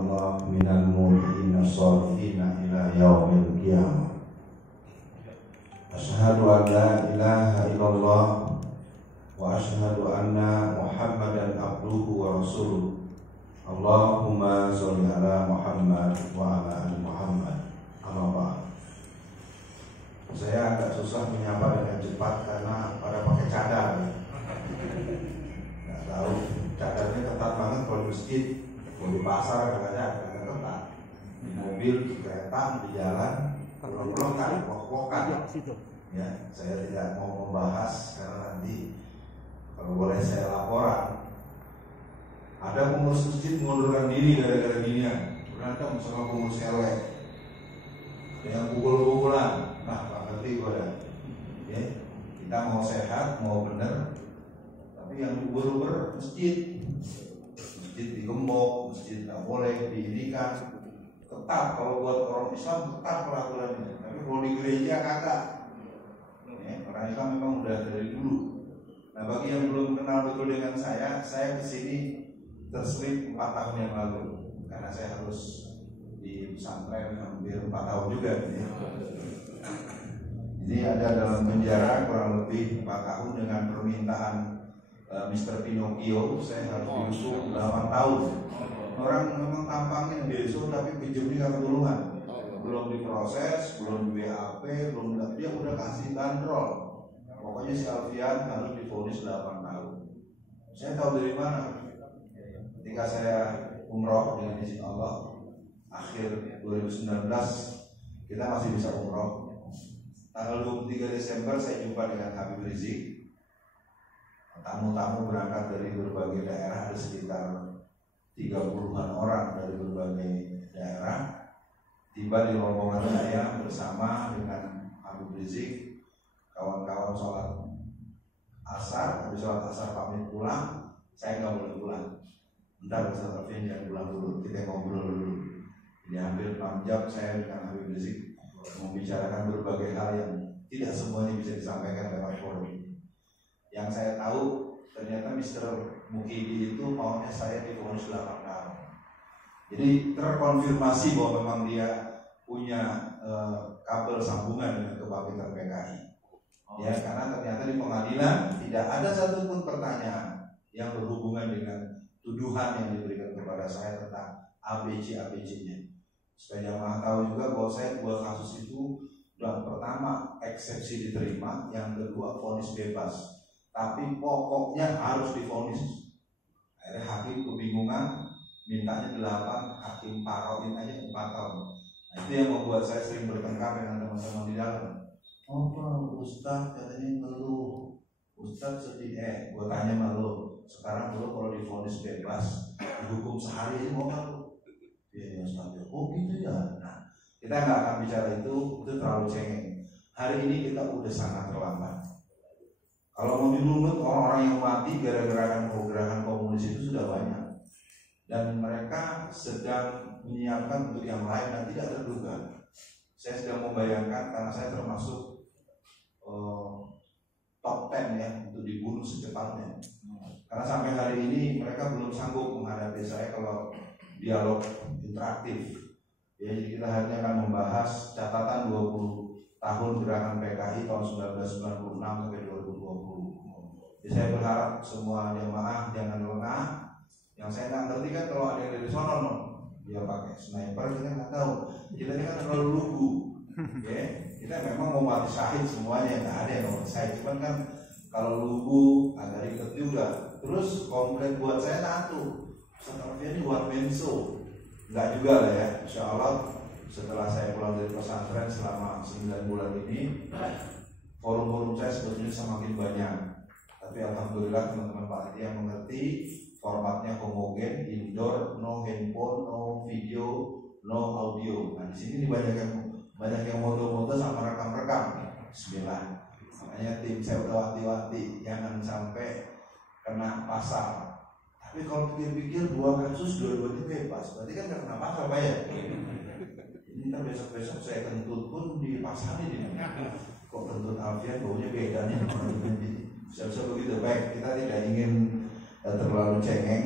Allah minal mu'minina sholihina ila yaumil qiyamah. Asyhadu an la ilaha illallah wa asyhadu anna Muhammadan abduhu wa rasuluh. Allahumma sholli ala Muhammad wa ala ali Muhammad. Amma ba'd. Saya agak susah menyapa dengan cepat karena pada pakai cadar. Nggak tahu, cadarnya ketat banget kalau di masjid, kalau di pasar katanya agak ketat. Di mobil, di kereta, di jalan, pulang-pulang kan, wok-wokan. Ya, saya tidak mau membahas karena nanti kalau boleh saya laporan. Ada pengurus masjid mengundurkan diri gara-gara ginian. Berantem sama pengurus RW. Ada yang pukul-pukulan. Nah, Pak ngerti gue dah. Ya, kita mau sehat, mau benar. Tapi yang uber-uber masjid digembok, masjid tidak boleh diirikan. Ketat kalau buat orang Islam ketat peraturannya. Tapi kalau di gereja kagak. Ya, orang Islam memang udah dari dulu. Nah, bagi yang belum kenal betul dengan saya kesini terselip 4 tahun yang lalu karena saya harus di pesantren hampir 4 tahun juga. Jadi ada dalam penjara kurang lebih 4 tahun dengan permintaan Mr. Pinocchio. Saya harus dihukum 8 tahun. Orang memang tampangnya besok tapi pinjamnya nggak ketulungan. Belum diproses, belum di BAP, belum dia udah kasih bandrol. Pokoknya si Alfian harus divonis 8 tahun. Saya tahu dari mana? Ketika saya umroh dengan izin Allah akhir 2019, kita masih bisa umroh. Tanggal 23 Desember saya jumpa dengan Habib Rizik. Tamu-tamu berangkat dari berbagai daerah, ada sekitar 30-an orang dari berbagai daerah. Tiba di rombongan saya bersama dengan Habib Rizik. Kawan-kawan sholat asar, habis sholat asar pamit pulang. Saya nggak boleh pulang. Bentar Ustaz Alfian jangan pulang dulu, kita ngobrol dulu. Ini hampir 6 jam saya dengan Habib Rizik membicarakan berbagai hal yang tidak semuanya bisa disampaikan lewat forum. Yang saya tahu ternyata Mr. Mukidi itu maunya saya divonis 8 tahun. Jadi terkonfirmasi bahwa memang dia punya kabel sambungan dengan kebangkitan PKI. Ya, karena ternyata di pengadilan tidak ada satupun pertanyaan yang berhubungan dengan tuduhan yang diberikan kepada saya tentang ABC-nya. Supaya jamaah tahu juga bahwa saya 2 kasus itu, yang pertama eksepsi diterima, yang kedua vonis bebas. Tapi pokoknya harus divonis. Akhirnya hakim kebingungan, mintanya 8, hakim parotin aja 4 tahun. Nah, itu yang membuat saya sering bertengkar dengan teman-teman di dalam. Oh Pak, Ustaz katanya ngeluh. Ustaz sedih, gue tanya sama lo. Sekarang lo kalau divonis bebas, dihukum sehari aja mau nggak lo? Ya Ustaz, oh gitu ya. Nah, kita nggak akan bicara itu terlalu cengeng. Hari ini kita udah sangat terlambat. Kalau mau dirunut, orang-orang yang mati gara-gara gerakan komunis itu sudah banyak. Dan mereka sedang menyiapkan untuk yang lain dan tidak terduga. Saya sedang membayangkan karena saya termasuk top 10 ya untuk dibunuh secepatnya. Karena sampai hari ini mereka belum sanggup menghadapi saya kalau dialog interaktif. Ya, jadi kita hari ini akan membahas catatan 20 tahun gerakan PKI tahun 1996 sampai 2020. Jadi saya berharap semua jamaah jangan lengah. Yang saya nggak ngerti kan kalau ada yang dari sono dia pakai sniper, kita nggak tahu. Kita ini kan terlalu lugu. Okay. Kita memang mau mati syahid semuanya, nggak ada yang mau syahid. Cuman kan kalau lugu agak ribet juga. Terus komplain buat saya satu, setelah ini buat menso, nggak juga lah ya. Insya Allah setelah saya pulang dari pesantren selama 9 bulan ini, forum-forum saya sebetulnya semakin banyak. Tapi alhamdulillah teman-teman panitia mengerti formatnya homogen, indoor, no handphone, no video, no audio. Nah di sini banyak yang moto-moto sama rekam-rekam. Bismillah. Makanya tim saya udah wanti-wanti jangan sampai kena pasal. Tapi kalau pikir-pikir 2 kasus dua-duanya bebas, berarti kan nggak kena pasal Pak ya. Ini ntar besok-besok saya kentut pun dipasangin ini. Kok kentut Alfian baunya beda nih. Bisa-bisa begitu. Baik, kita tidak ingin terlalu cengeng.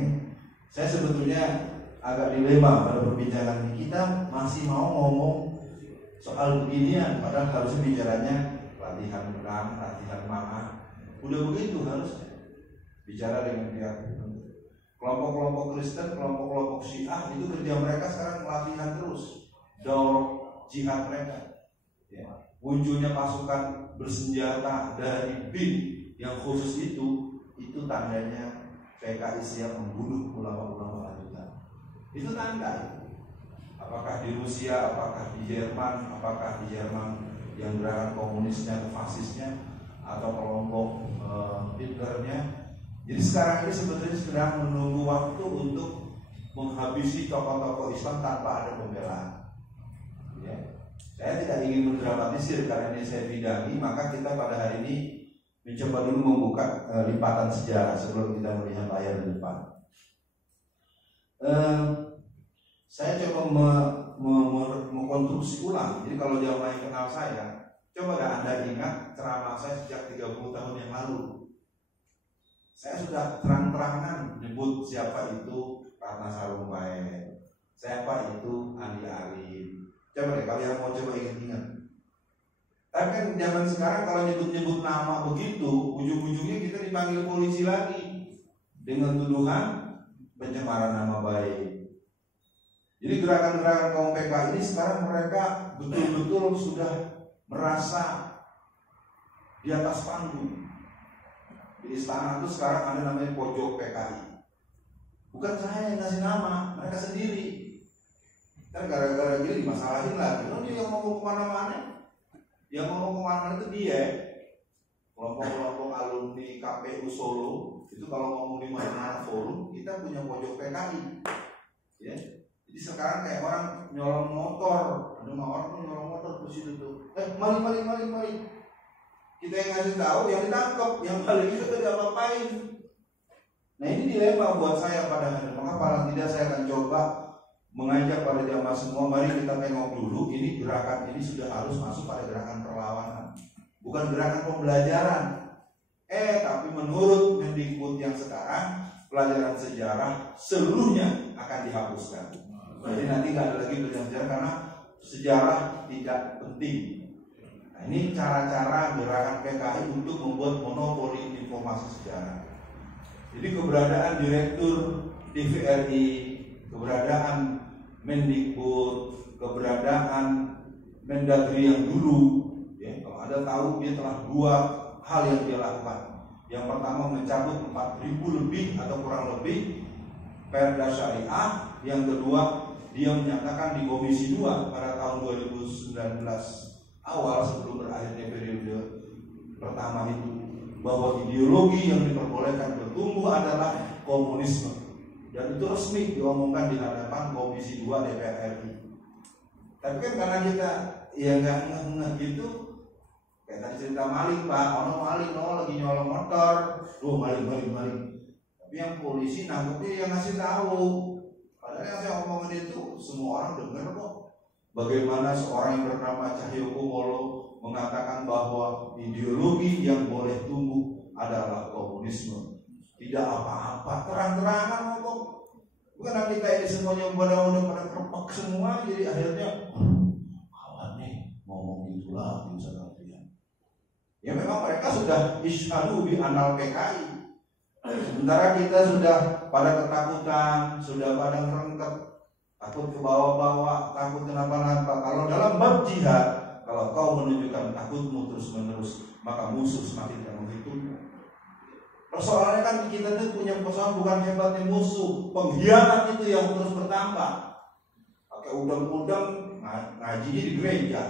Saya sebetulnya agak dilema pada perbincangan ini. Kita masih mau ngomong soal beginian, padahal harusnya bicaranya latihan perang, latihan panah. Udah begitu harusnya bicara dengan pihak kelompok-kelompok Kristen, kelompok-kelompok Syiah itu kerja mereka sekarang latihan terus, daur jihad mereka. Ya. Munculnya pasukan bersenjata dari BIN yang khusus itu tandanya PKI siap membunuh ulama-ulama lanjutan. Itu tanda. Apakah di Rusia, apakah di Jerman, yang gerakan komunisnya atau fasisnya atau kelompok Hitlernya. Jadi sekarang ini sebetulnya sedang menunggu waktu untuk menghabisi tokoh-tokoh Islam tanpa ada pembelaan. Ya. Saya tidak ingin mendramatisir karena ini saya bidangi, maka kita pada hari ini mencoba dulu membuka lipatan sejarah sebelum kita melihat layar di depan. Saya coba mengkonstruksi ulang. Jadi kalau jamaah yang kenal saya, coba gak Anda ingat ceramah saya sejak 30 tahun yang lalu. Saya sudah terang-terangan menyebut siapa itu Ratna Sarumpait, siapa itu Andi Arief. Coba deh kalian mau coba ingat-ingat. Tapi kan zaman sekarang kalau nyebut-nyebut nama begitu, ujung-ujungnya kita dipanggil polisi lagi dengan tuduhan pencemaran nama baik. Jadi gerakan-gerakan kaum PKI ini sekarang mereka betul-betul sudah merasa di atas panggung. Di istana itu sekarang ada namanya pojok PKI. Bukan saya yang ngasih nama, mereka sendiri. Kan gara-gara gini dimasalahin lagi. Dia yang ngomong kemana-mana. Yang ngomong kemana-mana itu dia. Kelompok-kelompok alumni KPU Solo itu kalau ngomong di mana-mana forum, kita punya pojok PKI. Ya. Jadi sekarang kayak orang nyolong motor, ada orang nyolong motor ke situ tuh. Mari. Kita yang ngasih tahu, yang ditangkap, yang paling itu tidak apa-apain. Nah ini dilema buat saya pada hari. Maka paling tidak saya akan coba mengajak para jamaah semua, mari kita tengok dulu. Ini gerakan ini sudah harus masuk pada gerakan perlawanan, bukan gerakan pembelajaran. Tapi menurut Mendikbud yang sekarang, pelajaran sejarah seluruhnya akan dihapuskan. Jadi nanti nggak ada lagi pelajaran sejarah karena sejarah tidak penting. Nah, ini cara-cara gerakan PKI untuk membuat monopoli informasi sejarah. Jadi keberadaan Direktur TVRI, keberadaan Mendikbud, keberadaan Mendagri yang dulu, ya, kalau Anda tahu dia telah 2 hal yang dia lakukan. Yang pertama mencabut 4.000 lebih atau kurang lebih Perda Syariah. Yang kedua dia menyatakan di Komisi 2 pada tahun 2019 awal sebelum berakhirnya periode pertama itu, bahwa ideologi yang diperbolehkan bertumbuh adalah komunisme, dan itu resmi diomongkan di hadapan Komisi 2 DPR RI. Tapi kan karena kita ya nggak ngeh gitu, kayak tadi cerita maling Pak, maling lagi nyolong motor, maling. Tapi yang polisi nangkepnya yang ngasih tahu, padahal yang saya omongin itu semua orang dengar kok. Bagaimana seorang yang bernama Cahyokumolo mengatakan bahwa ideologi yang boleh tumbuh adalah komunisme. Tidak apa-apa, terang-terangan ngomong. Bukan kita ini semuanya pada kerpak semua, jadi akhirnya kawan nih ngomong itulah bisa kalian. Ya memang mereka sudah isyhadu bi anal PKI. Sementara kita sudah pada ketakutan, sudah pada ngerengket, takut ke bawah-bawah, takut kenapa-napa. Kalau dalam bab jihad, kalau kau menunjukkan takutmu terus-menerus, maka musuh semakin tak menghitungmu. Persoalannya kan kita itu punya persoalan bukan hebatnya musuh, pengkhianat itu yang terus bertambah. Pakai udang-udang ngajinya di gereja,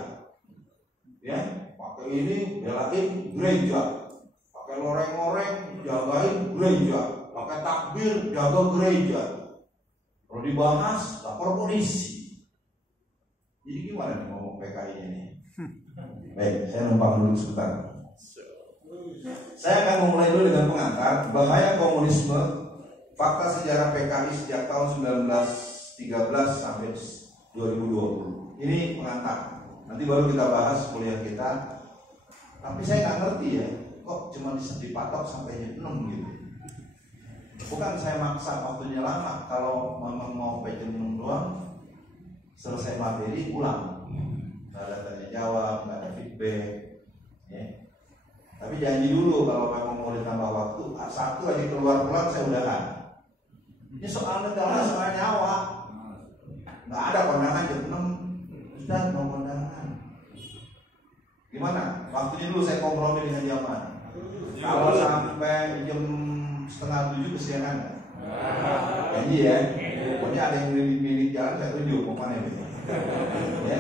ya, pakai ini belain gereja, pakai loreng-loreng jagain gereja, pakai takbir jaga gereja. Kalau dibahas lapor polisi. Jadi gimana nih ngomong PKI ini? Baik, saya numpang dulu sebentar. Saya akan memulai dulu dengan pengantar bahaya komunisme, fakta sejarah PKI sejak tahun 1913 sampai 2020. Ini pengantar. Nanti baru kita bahas kuliah kita. Tapi saya nggak ngerti ya, kok cuma dipatok sampai 6 gitu. Bukan saya maksa waktunya lama. Kalau memang mau pajen doang, selesai materi pulang. Nggak ada tanya jawab, nggak ada feedback. Ya. Tapi janji dulu kalau memang mau ditambah waktu, Sabtu aja keluar pulang saya udahan. Ini soal negara, soal nyawa. Nggak ada kondangan jam 6. Ustaz mau kondangan. Gimana? Waktunya dulu saya kompromi dengan jamaah. Kalau sampai jam 6:30 kesiangan nggak? Janji ya. Pokoknya ada yang milik jalan saya tunjuk mau mana ini. Ya,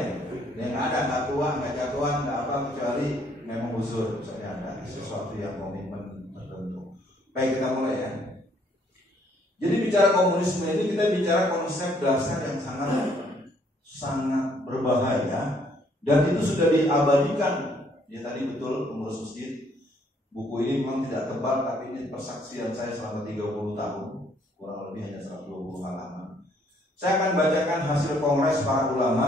yang ada nggak tua, nggak jatuhan, nggak apa kecuali memang uzur, misalnya ada sesuatu yang komitmen tertentu. Baik, kita mulai ya. Jadi bicara komunisme ini kita bicara konsep dasar yang sangat berbahaya. Dan itu sudah diabadikan. Ya tadi betul pengurus masjid. Buku ini memang tidak tebal, tapi ini persaksian saya selama 30 tahun. Kurang lebih hanya 120 halaman. Saya akan bacakan hasil kongres para ulama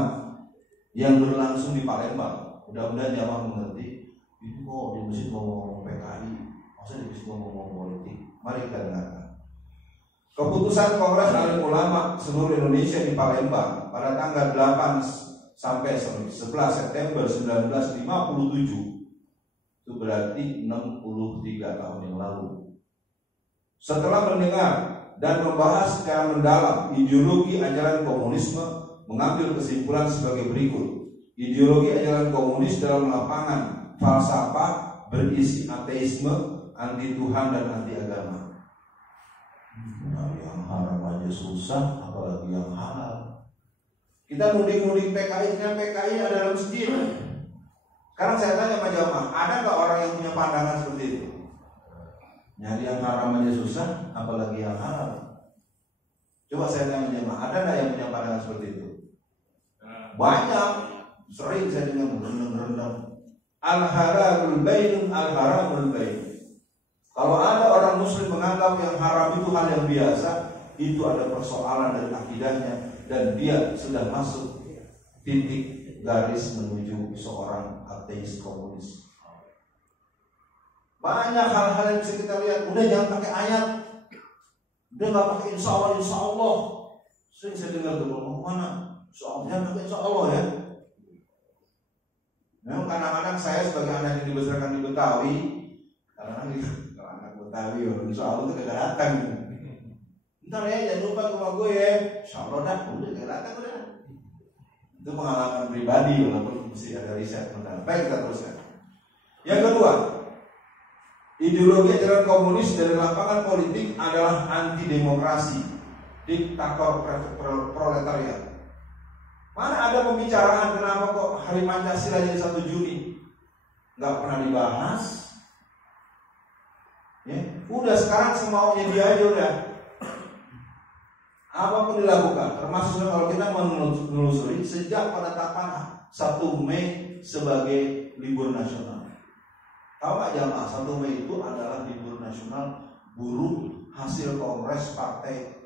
yang berlangsung di Palembang. Mudah-mudahan jamaah mengerti. Ini kok di masjid ngomong PKI, maksudnya di masjid ngomong politik. Mari kita dengarkan. Keputusan Kongres Alim Ulama seluruh Indonesia di Palembang pada tanggal 8 sampai 11 September 1957, itu berarti 63 tahun yang lalu. Setelah mendengar dan membahas secara mendalam ideologi ajaran komunisme, mengambil kesimpulan sebagai berikut. Ideologi ajaran komunis dalam lapangan falsafah berisi ateisme, anti Tuhan dan anti agama. Yang haram aja susah, apalagi yang halal. Kita nuding-nuding PKI, dengan PKI ada dalam masjid. Sekarang saya tanya sama jamaah, ada nggak orang yang punya pandangan seperti itu? Nyari yang haram aja susah, apalagi yang halal. Coba saya tanya jamaah, ada nggak yang punya pandangan seperti itu? Banyak, sering saya dengar rendang-rendang. Al-haramul bainun, al-haramul bain. Kalau ada orang muslim menganggap yang haram itu hal yang biasa, itu ada persoalan dari akidahnya dan dia sudah masuk titik garis menuju seorang ateis komunis. Banyak hal-hal yang bisa kita lihat. Udah jangan pakai ayat, udah nggak pakai insya Allah. Sering saya dengar tuh ngomong mana, jangan pakai insya Allah ya. Memang kadang-kadang saya sebagai anak yang dibesarkan di Betawi, kadang-kadang Betawi, insya Allah itu gak datang. Ntar ya jangan lupa ke rumah gue ya. Insya Allah dah, udah gak datang udah. Itu pengalaman pribadi walaupun mesti ada riset mendalam. Baik, kita teruskan. Yang kedua, ideologi ajaran komunis dari lapangan politik adalah anti demokrasi, diktator proletariat. Mana ada pembicaraan kenapa kok hari Pancasila jadi 1 Juni? Gak pernah dibahas. Ya, udah sekarang semaunya dia aja udah. Apapun dilakukan, termasuk kalau kita menelusuri sejak penetapan 1 Mei sebagai libur nasional. Tahu nggak jamaah, 1 Mei itu adalah libur nasional buruh hasil Kongres Partai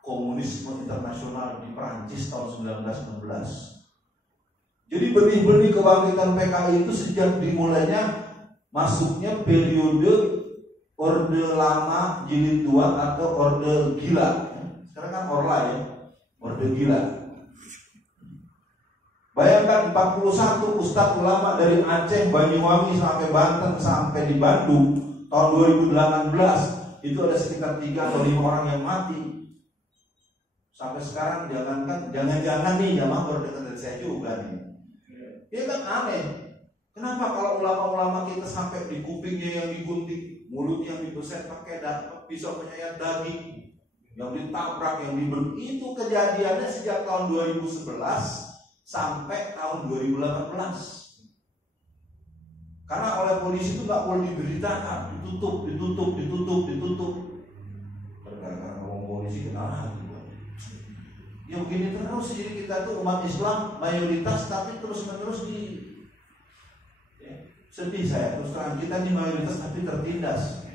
Komunisme Internasional di Prancis tahun 1916. Jadi benih-benih kebangkitan PKI itu sejak dimulainya masuknya periode Orde Lama Jilid 2 atau Orde Gila. Sekarang kan Orla ya, Orde Gila. Bayangkan 41 ustadz ulama dari Aceh, Banyuwangi sampai Banten sampai di Bandung tahun 2018 itu ada sekitar 3 atau 5 orang yang mati. Sampai sekarang jangan-jangan nih jamaah berdekat dari saya juga nih. Dia kan aneh. Kenapa kalau ulama-ulama kita sampai di kupingnya yang digunting, mulutnya yang dibeset pakai pisau penyayat daging, yang ditabrak, yang dibunuh, itu kejadiannya sejak tahun 2011 sampai tahun 2018. Karena oleh polisi itu nggak boleh diberitakan, ditutup. Karena ngomong polisi kenal gitu. Ya begini terus, jadi kita tuh umat Islam mayoritas tapi terus-menerus sedih saya terus terang, kita ini mayoritas tapi tertindas.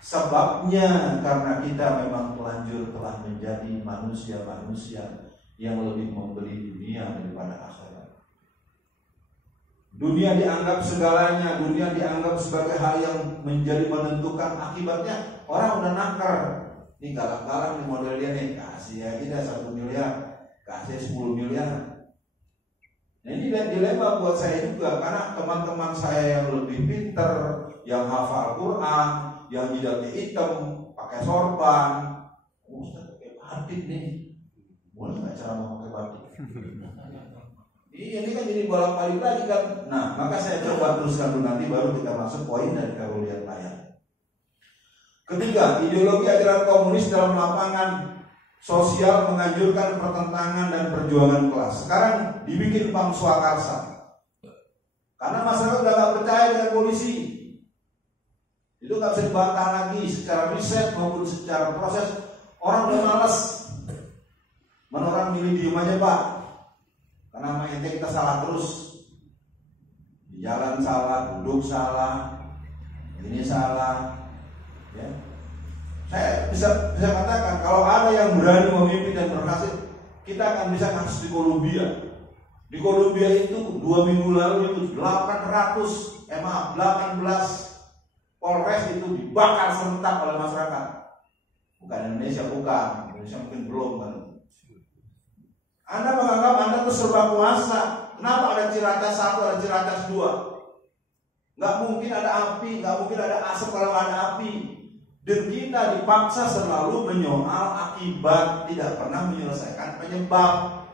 Sebabnya karena kita memang telah menjadi manusia-manusia yang lebih membeli dunia daripada akhirat. Dunia dianggap segalanya, dunia dianggap sebagai hal yang menjadi menentukan. Akibatnya orang udah nakar. Ini galak-galak nih modelnya nih, kasih aja dah 1 miliar, kasih 10 miliar. Nah, ini dilema buat saya juga, karena teman-teman saya yang lebih pinter, yang hafal Quran, yang jidatnya hitam, pakai sorban, Ustaz pakai batik nih, boleh nggak cara mau pakai batik? Ini kan jadi bolak-balik lagi kan. Nah, maka saya coba teruskan dulu, nanti baru kita masuk poin dari kalau lihat layar. Ketiga, ideologi ajaran komunis dalam lapangan sosial menganjurkan pertentangan dan perjuangan kelas. Sekarang dibikin Pam Swakarsa, karena masyarakat udah gak percaya dengan polisi. Itu gak bisa dibantah lagi secara riset maupun secara proses. Orang udah malas, mana orang milih diem aja Pak, karena sama ente kita salah terus. Di jalan salah, duduk salah, ini salah. Ya. Saya bisa katakan kalau ada yang berani memimpin dan berhasil, kita akan bisa kasus di Kolombia. Di Kolombia itu 2 minggu lalu itu 18 Polres itu dibakar serentak oleh masyarakat. Bukan Indonesia, bukan Indonesia mungkin belum kan. Anda menganggap Anda itu serba kuasa. Kenapa ada Ciracas 1, ada Ciracas 2? Nggak mungkin ada api, nggak mungkin ada asap kalau nggak ada api. Dan kita dipaksa selalu menyoal akibat, tidak pernah menyelesaikan penyebab.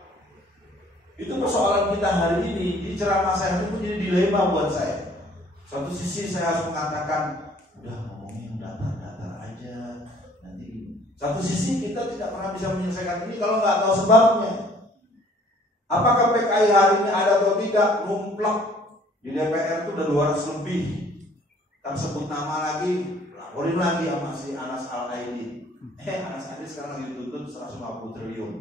Itu persoalan kita hari ini. Di ceramah saya itu jadi dilema buat saya. Satu sisi saya harus mengatakan, udah ngomongin datar-datar aja. Nanti satu sisi kita tidak pernah bisa menyelesaikan ini kalau nggak tahu sebabnya. Apakah PKI hari ini ada atau tidak? Numplak di DPR itu udah 200 lebih. Tersebut nama lagi. Laporin lagi sama si Anas Al-Aidi. Anas Al-Aidi sekarang lagi dituntut 150 triliun.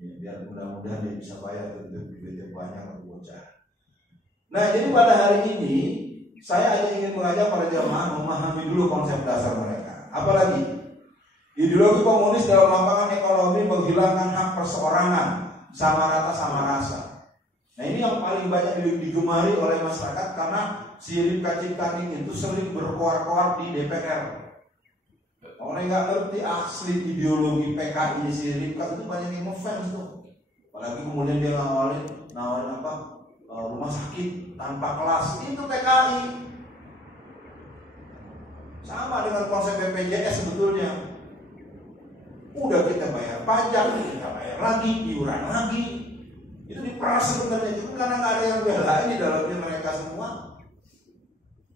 Ya, biar mudah-mudahan dia bisa bayar untuk duit yang banyak untuk bocah. Nah, jadi pada hari ini saya hanya ingin mengajak para jamaah memahami dulu konsep dasar mereka. Apalagi ideologi komunis dalam lapangan ekonomi menghilangkan hak perseorangan, sama rata sama rasa. Nah, ini yang paling banyak digemari oleh masyarakat karena si Ripka Ciptaning itu sering berkoar-koar di DPR. Orang nggak ngerti asli ideologi PKI si Ripka itu banyak yang ngefans tuh. Apalagi kemudian dia nawarin apa rumah sakit tanpa kelas, itu PKI. Sama dengan konsep BPJS sebetulnya. Udah kita bayar pajak, kita bayar lagi, iuran lagi. Itu diperas sebenarnya, itu karena nggak ada yang belain di dalamnya mereka semua.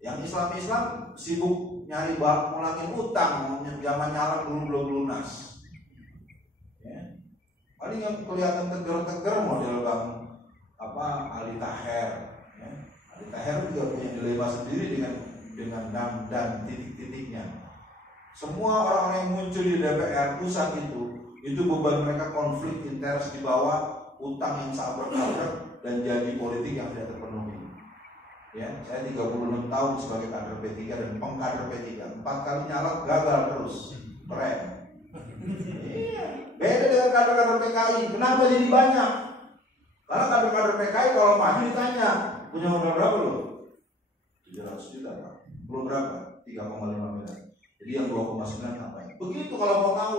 Yang Islam sibuk nyari ngulangin utang, zaman nyalak dulu belum lunas. Ya. Paling yang kelihatan teger-teger model Bang Ali Taher. Ya. Ali Taher juga punya dilema sendiri dengan dan titik-titiknya. Semua orang-orang yang muncul di DPR pusat itu beban mereka konflik interest di bawah, utang yang sabar-sabar dan jadi politik yang tidak terpenuhi. Ya, saya 36 tahun sebagai kader P3 dan pengkader P3. 4 kali nyalek gagal terus. Keren. Iya. Beda dengan kader-kader PKI. Kenapa jadi banyak? Karena kader-kader PKI kalau maju ditanya, punya modal berapa lo? 700 juta Pak. Belum berapa? 3,5 miliar. Jadi yang 2,9 ngapain? Begitu kalau mau tahu.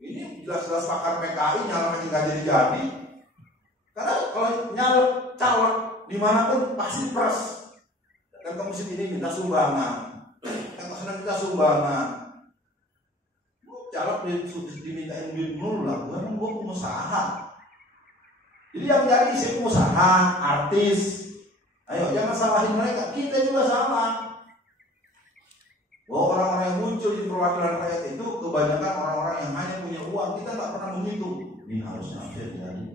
Ini jelas-jelas pakar PKI nyalek nggak jadi. Karena kalau nyalek caleg dimanapun pasti pers. Dan komisi ini minta sumbangan, yang kesana minta sumbangan. Caleg dimintain duit dulu lah, gue pengusaha. Jadi yang jadi isi pengusaha, artis. Ayo jangan salahin mereka, kita juga salah. Bahwa orang-orang yang muncul di perwakilan rakyat itu kebanyakan orang-orang yang hanya punya uang, kita nggak pernah menghitung. Ini harusnya jadi.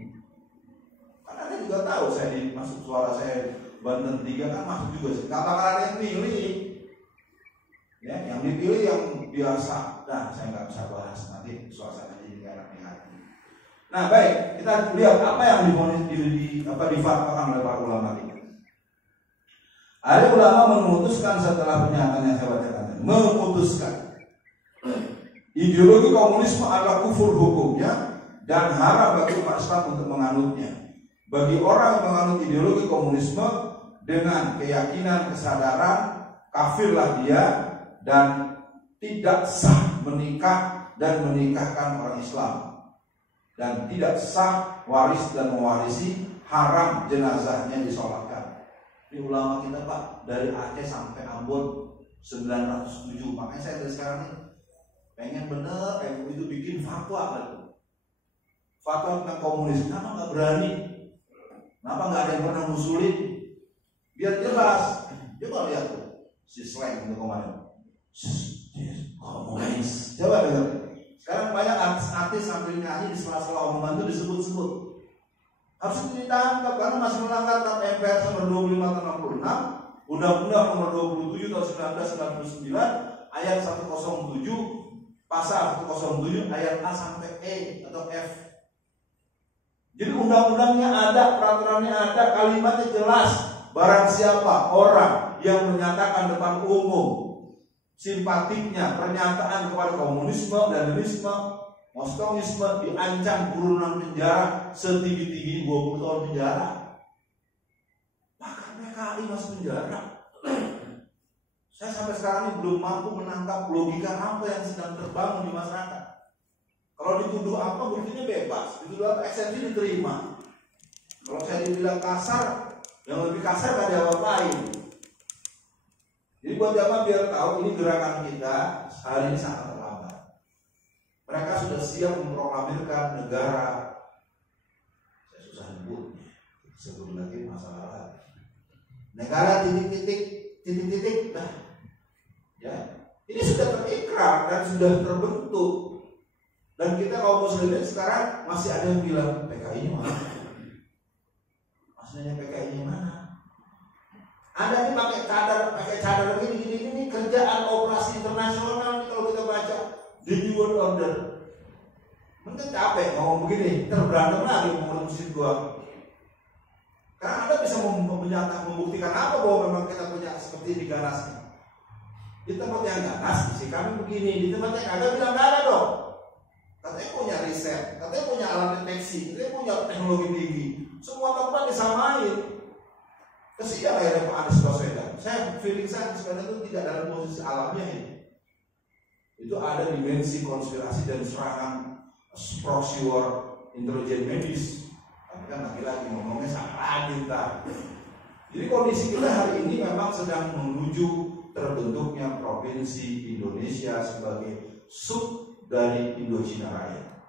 Anda juga tahu saya masuk suara saya Banten 3 kan masuk juga sih. Gak bakal ada yang pilih. Ya, yang dipilih yang biasa. Nah, saya nggak bisa bahas nanti suasana jadi kayak hati. Nah, baik, kita lihat apa yang difatwakan oleh para ulama ini. Ada ulama memutuskan setelah pernyataan yang saya bacakan tadi, memutuskan ideologi komunisme adalah kufur hukumnya dan haram bagi umat Islam untuk menganutnya. Bagi orang yang menganut ideologi komunisme dengan keyakinan, kesadaran, kafirlah dia dan tidak sah menikah dan menikahkan orang Islam, dan tidak sah waris dan mewarisi, haram jenazahnya disolatkan. Ini ulama kita Pak, dari Aceh sampai Ambon 907. Makanya saya dari sekarang nih pengen bener MUI itu bikin fatwa kan? Fatwa tentang komunis. Kenapa nggak berani? Kenapa nggak ada yang pernah ngusulin? Biar jelas. Coba lihat tuh si slang itu kemarin. Komunis. Coba dengar. Sekarang banyak artis sambil nyanyi di sela-sela omongan itu disebut-sebut. Harus ditangkap karena masih melanggar MPR nomor 25 tahun 66, Undang-Undang nomor 27 tahun 1999, ayat 107, pasal 107 ayat A sampai E atau F. Jadi undang-undangnya ada, peraturannya ada, kalimatnya jelas. Barang siapa orang yang menyatakan depan umum simpatiknya pernyataan kepada komunisme, Leninisme, Moskowisme, diancam kurungan penjara setinggi-tinggi 20 tahun penjara. Bahkan PKI masuk penjara. Saya sampai sekarang ini belum mampu menangkap logika apa yang sedang terbangun di masyarakat. Kalau dituduh apa, buktinya bebas. Dituduh apa, eksepsi diterima. Kalau saya dibilang kasar, yang lebih kasar gak ada apa-apain. Jadi buat jamaah biar tahu ini gerakan kita hari ini sangat terlambat. Mereka sudah siap memproklamirkan negara. Saya susah nyebutnya. Sebelum lagi masalah. Negara titik-titik. Nah, ya, ini sudah terikrar dan sudah terbentuk. Dan kita kaum muslimin sekarang masih ada yang bilang PKI-nya mana? Maksudnya PKI-nya mana? Ada yang pakai cadar ini kerjaan operasi internasional kalau kita baca di New World Order. Mungkin capek ngomong begini, terberantem lagi ngomong mesin gua. Karena Anda bisa membuktikan apa bahwa memang kita punya seperti di ganas. Di tempat yang ganas, sih kami begini. Di tempat yang ada bilang nggak ada dong. Katanya punya riset, katanya punya alat deteksi, katanya punya teknologi tinggi. Semua tempat disamain. Kesian akhirnya Pak Anies Baswedan. Saya feeling saya sebenarnya itu tidak dalam posisi alamnya ini. Itu ada dimensi konspirasi dan serangan proxy war intelijen medis. Tapi kan lagi-lagi ngomongnya salah kita. Jadi kondisi kita hari ini memang sedang menuju terbentuknya provinsi Indonesia sebagai sub dari Indochina Raya.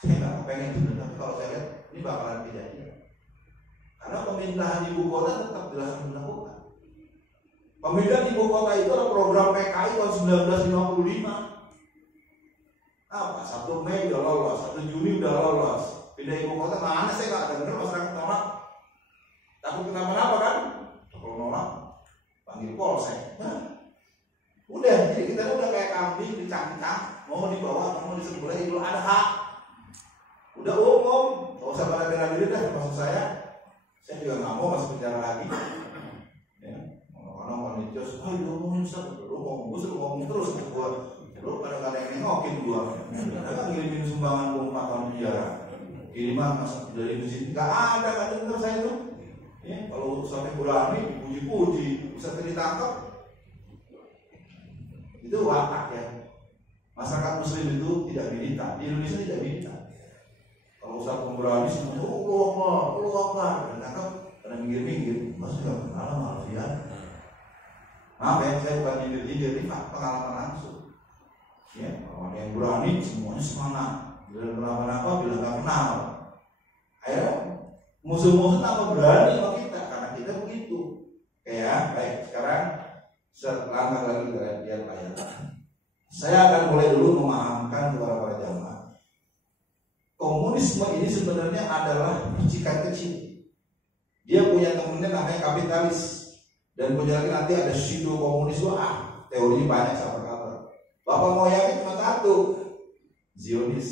Saya nggak kepengen itu, tapi kalau saya lihat ini bakalan kejadian. Karena pemindahan ibu kota tetap dilakukan. Pemindahan ibu kota itu adalah program PKI tahun 1955. Apa? 1 Mei udah lolos, 1 Juni udah lolos. Pindah ibu kota mana saya nggak dengar masyarakat nolak. Takut kenapa-napa kan? Kalau nolak panggil polsek. Udah, jadi kita udah kayak kambing dicangkang, mau dibawa, mau disembelih Idul Adha. Udah umum, nggak usah pada bela diri dah. Maksud saya juga nggak mau masuk penjara lagi. Ya, orang-orang panitia, lu ngomongin lu ngomong terus ke gua. Lu pada yang nengokin gua. Mereka ngirimin sumbangan gua 4 tahun penjara. Kiriman masuk dari di sini nggak ada dengar saya tuh. Ya, kalau sampai berani puji-puji, bisa ditangkap. Itu watak ya. Masyarakat muslim itu tidak militan. Di Indonesia tidak militan. Kalau usaha pemberani semuanya Allah, dan tangkap pada minggir-minggir. Mas juga kenal sama Alfian. Maaf ya, saya bukan nyindir-nyindir, ini pengalaman langsung. Ya, kalau ada yang berani semuanya semangat. Bila kenapa-napa, bila nggak kenal. Ayo, musuh-musuh tambah berani sama kita karena kita begitu. Ya, baik. Sekarang selangkah lagi kita lihat layar. Saya akan mulai dulu memahamkan kepada para jamaah. Komunisme ini sebenarnya adalah percikan kecil. Dia punya temennya namanya kapitalis, dan punya lagi nanti ada pseudo komunis. Teorinya banyak sama kabar. Bapak moyangnya cuma satu, Zionis.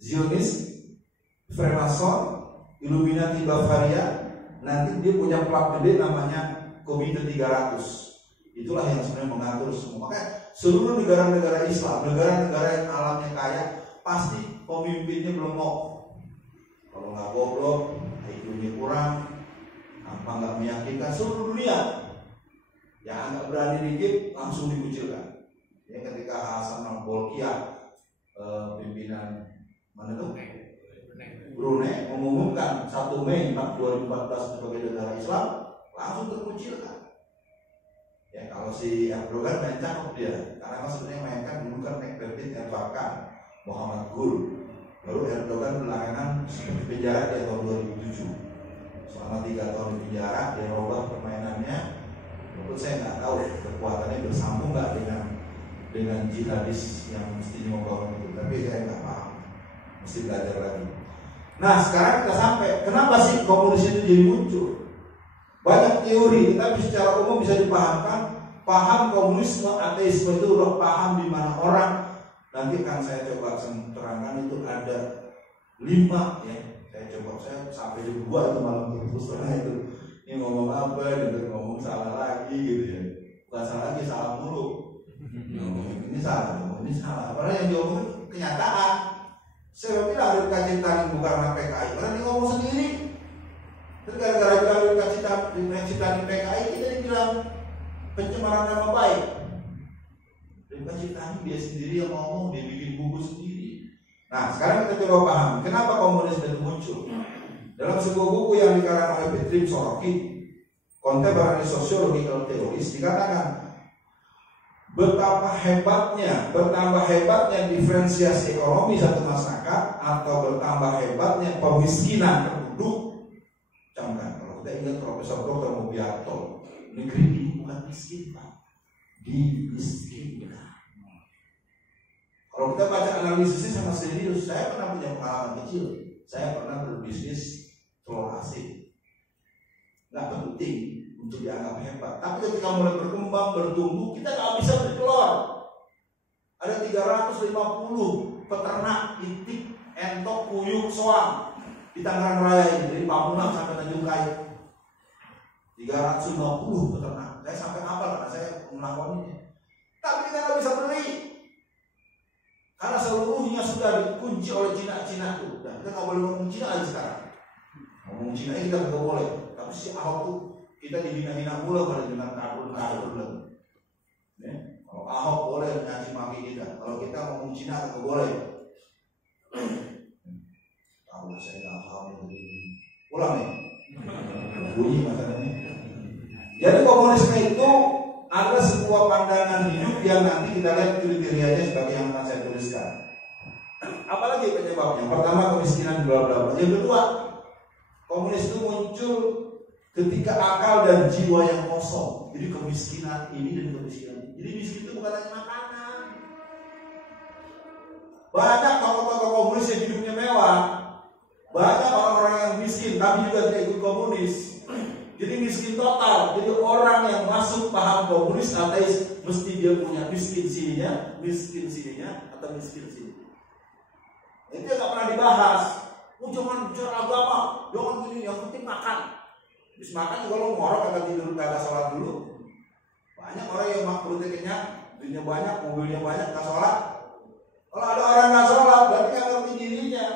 Zionis, Freemason, Illuminati Bavaria. Nanti dia punya plat gede namanya Komite 300. Itulah yang sebenarnya mengatur semua. Makanya seluruh negara-negara Islam, negara-negara yang alamnya kaya, pasti pemimpinnya belum. Kalau nggak goblok, IQ-nya kurang, apa nggak meyakinkan seluruh dunia. Yang agak berani dikit langsung dikucilkan. Ya, ketika Hasan Bolkiah pimpinan mana tuh? Brunei mengumumkan 1 Mei 2014 sebagai negara Islam, langsung terkucilkan. Ya, kalau si Erdogan main cakep dia, karena sebenarnya mainkan dulu kan Nekberdin Erbakan, Muhammad Gul. Baru Erdogan belakangan di penjara di tahun 2007. Selama 3 tahun di penjara, dia robah permainannya. Menurut saya nggak tahu kekuatannya bersambung nggak dengan jihadis yang mestinya membangun itu. Tapi saya nggak paham, mesti belajar lagi. Nah, sekarang kita sampai, kenapa sih komunis itu jadi muncul? Banyak teori, tapi secara umum bisa dipahamkan. Paham komunisme, ateisme itu paham di mana orang. Nanti akan saya coba terangkan, itu ada 5 ya. Saya sampai jam 2 itu malam terus itu. Ini ngomong apa, dan ngomong salah lagi gitu ya. Bukan salah lagi, salah mulu. Ini salah. Padahal yang diomongin kenyataan. Saya bilang Habib Kacitani bukan anak PKI, karena dia ngomong sendiri. Terus gara-gara bilang Habib Kacitani PKI, kita dibilang pencemaran nama baik. Habib Kacitani dia sendiri yang ngomong, dia bikin buku sendiri. Nah, sekarang kita coba paham kenapa komunis itu muncul. Dalam sebuah buku yang dikarang oleh Petrim Sorokin, Contemporary Sociological Theories, dikatakan bertambah hebatnya diferensiasi ekonomi satu masyarakat, atau bertambah hebatnya pemiskinan penduduk. Camkan, kalau kita ingat Profesor Dr. Mubiarto, negeri ini bukan miskin, Pak, dimiskinkan. Kalau kita baca analisisnya sama serius, saya pernah punya pengalaman kecil. Saya pernah berbisnis telur asin. Nggak penting untuk dianggap hebat, tapi ketika mulai berkembang, bertumbuh, kita nggak bisa beli telur. Ada 350 peternak itik, entok, puyuh, soang di Tangerang Raya ini, dari Pamulang sampai Tanjung Kayu. 350 peternak. Saya sampai hafal karena saya melakoninya. Tapi kita nggak bisa beli karena seluruhnya sudah dikunci oleh Cina-Cina tuh. Dan kita nggak boleh ngomong Cina aja sekarang. Ngomong Cina kita nggak boleh. Tapi si Ahok tuh kita dihina-hina mula pada dengan karbon. Ya. Kalau Ahok boleh ngaji maki kita. Kalau kita ngomong Cina nggak boleh. Tahu saya nggak paham ini. Ulang nih. Bunyi masalahnya. Jadi komunisme itu ada sebuah pandangan hidup yang nanti kita lihat kriterianya sebagai yang akan saya tuliskan. Apalagi penyebabnya? Pertama, kemiskinan, bla bla bla. Yang kedua, komunis itu muncul ketika akal dan jiwa yang kosong. Jadi kemiskinan ini dan kemiskinan ini. Jadi miskin itu bukan hanya makanan. Banyak tokoh-tokoh komunis yang hidupnya mewah. Banyak orang-orang yang miskin tapi juga tidak ikut komunis. Jadi miskin total. Jadi orang yang masuk paham komunis ateis mesti dia punya miskin sininya, atau miskin sini. Itu yang nggak pernah dibahas. Jangan bicara agama, jangan gini, yang penting makan. Habis makan juga lo ngorok, kagak tidur, kagak sholat dulu. Banyak orang yang perutnya kenyang, duitnya banyak, mobilnya banyak, nggak sholat. Kalau ada orang nggak sholat, berarti nggak ngerti dirinya.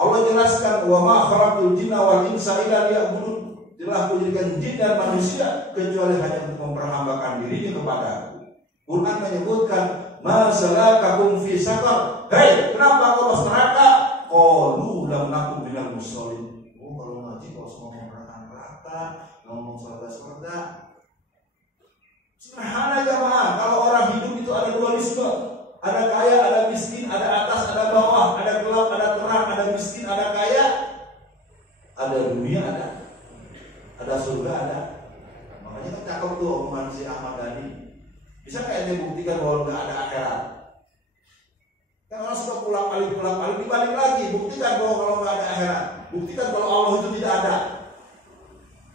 Allah jelaskan, wa ma khalaqtul jinna wal insa illa liya'budun. Telah menjadikan jin dan manusia kecuali hanya untuk memperhambakan dirinya kepada Aku. Quran menyebutkan, ma salakakum fi saqar. Hei, kenapa kau masuk neraka? Qalu lam nakum minal musallin. Oh, kalau ngaji kalau semua neraka, ngomong surga. Sederhana jamaah, kalau orang hidup itu ada dualisme. Ada kaya, ada miskin, ada atas, ada bawah, ada gelap, ada terang, ada miskin, ada kaya. Ada dunia, ada surga, ada. Makanya kan cakep tuh omongan si Ahmad Dhani. Bisa kayak dia buktikan bahwa nggak ada akhirat. Kan orang sudah pulang balik, dibalik lagi. Buktikan bahwa kalau nggak ada akhirat. Buktikan kalau Allah itu tidak ada.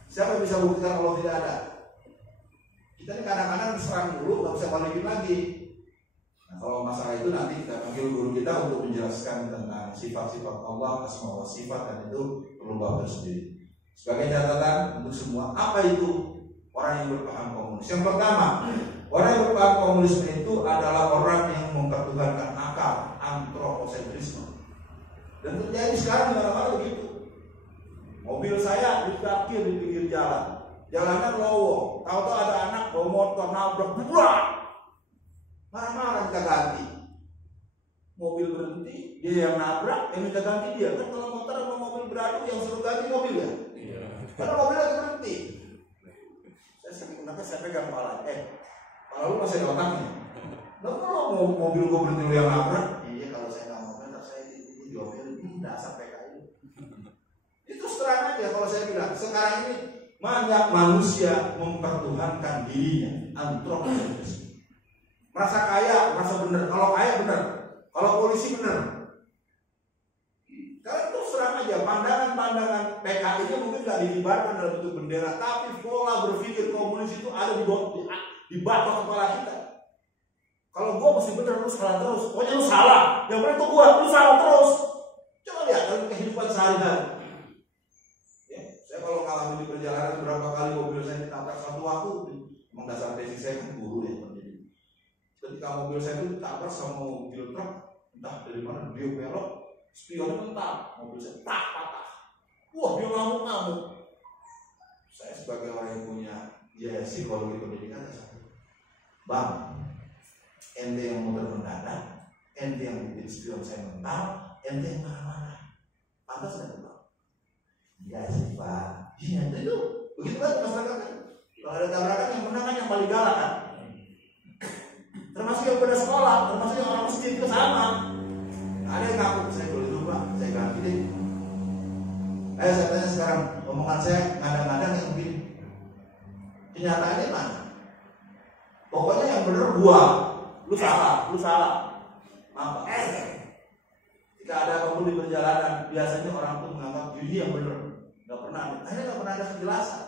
Siapa yang bisa buktikan Allah tidak ada? Kita ini kadang-kadang diserang dulu, nggak bisa balikin lagi. Nah, kalau masalah itu nanti kita panggil guru kita untuk menjelaskan tentang sifat-sifat Allah, asma wa sifat, dan itu perlu bab tersendiri. Sebagai catatan untuk semua, apa itu orang yang berpaham komunis? Yang pertama, orang yang berpaham komunisme itu adalah orang yang mempertuhankan akal, antroposentrisme. Dan terjadi sekarang di mana-mana begitu. Mobil saya diparkir di pinggir jalan. jalanan lowong, tahu-tahu ada anak bawa motor nabrak, burak, marah-marah kita ganti. Mobil berhenti, dia yang nabrak, yang minta ganti dia. Kan kalau motor sama mobil beradu yang suruh ganti mobil ya. Iya. Karena mobil lagi berhenti. Saya pegang kepala. Kepala lu masih ada otaknya. Nah kalau mobil gua berhenti lu yang nabrak, iya kalau saya nggak mau benar saya diomelin dasar PKI. Itu terang aja kalau saya bilang. Sekarang ini banyak manusia mempertuhankan dirinya, antropologi. Merasa kaya, merasa benar. Kalau kaya benar. Kalau polisi benar, kalian terus serang aja pandangan-pandangan PKI-nya mungkin nggak dilibatkan dalam bentuk bendera, tapi pola berpikir komunis itu ada di batok kepala kita. Kalau gua mesti benar, lu salah terus. Pokoknya lu salah, yang benar itu gua, lu salah terus. Coba lihat dalam kehidupan sehari-hari. Ya, saya kalau ngalamin di perjalanan berapa kali mobil saya ditabrak satu waktu, emang dasar basic saya kan guru ya. Ketika mobil saya itu ditabrak sama mobil truk, entah dari mana dia belok, spionnya mental, mobil saya patah. Wah dia ngamuk-ngamuk. Saya sebagai orang yang punya psikologi pendidikan, bang, ente yang motor mendadak, ente yang bikin spion saya mental, ente yang marah-marah. Pantas nggak bang? Iya sih pak. Iya itu. Begitu kan masyarakat. Kalau ada tabrakan yang menang kan yang paling galak kan. Termasuk yang pada sekolah, termasuk yang orang masjid itu sama. Ada yang ngaku, saya boleh lupa, saya ganti deh. Ayo saya tanya sekarang, omongan saya kadang-kadang yang begini. Kenyataannya mana? Pokoknya yang benar gua, lu salah. Apa? Jika ada kamu di perjalanan, biasanya orang tuh menganggap ini yang benar, nggak pernah. Akhirnya nggak pernah ada kejelasan.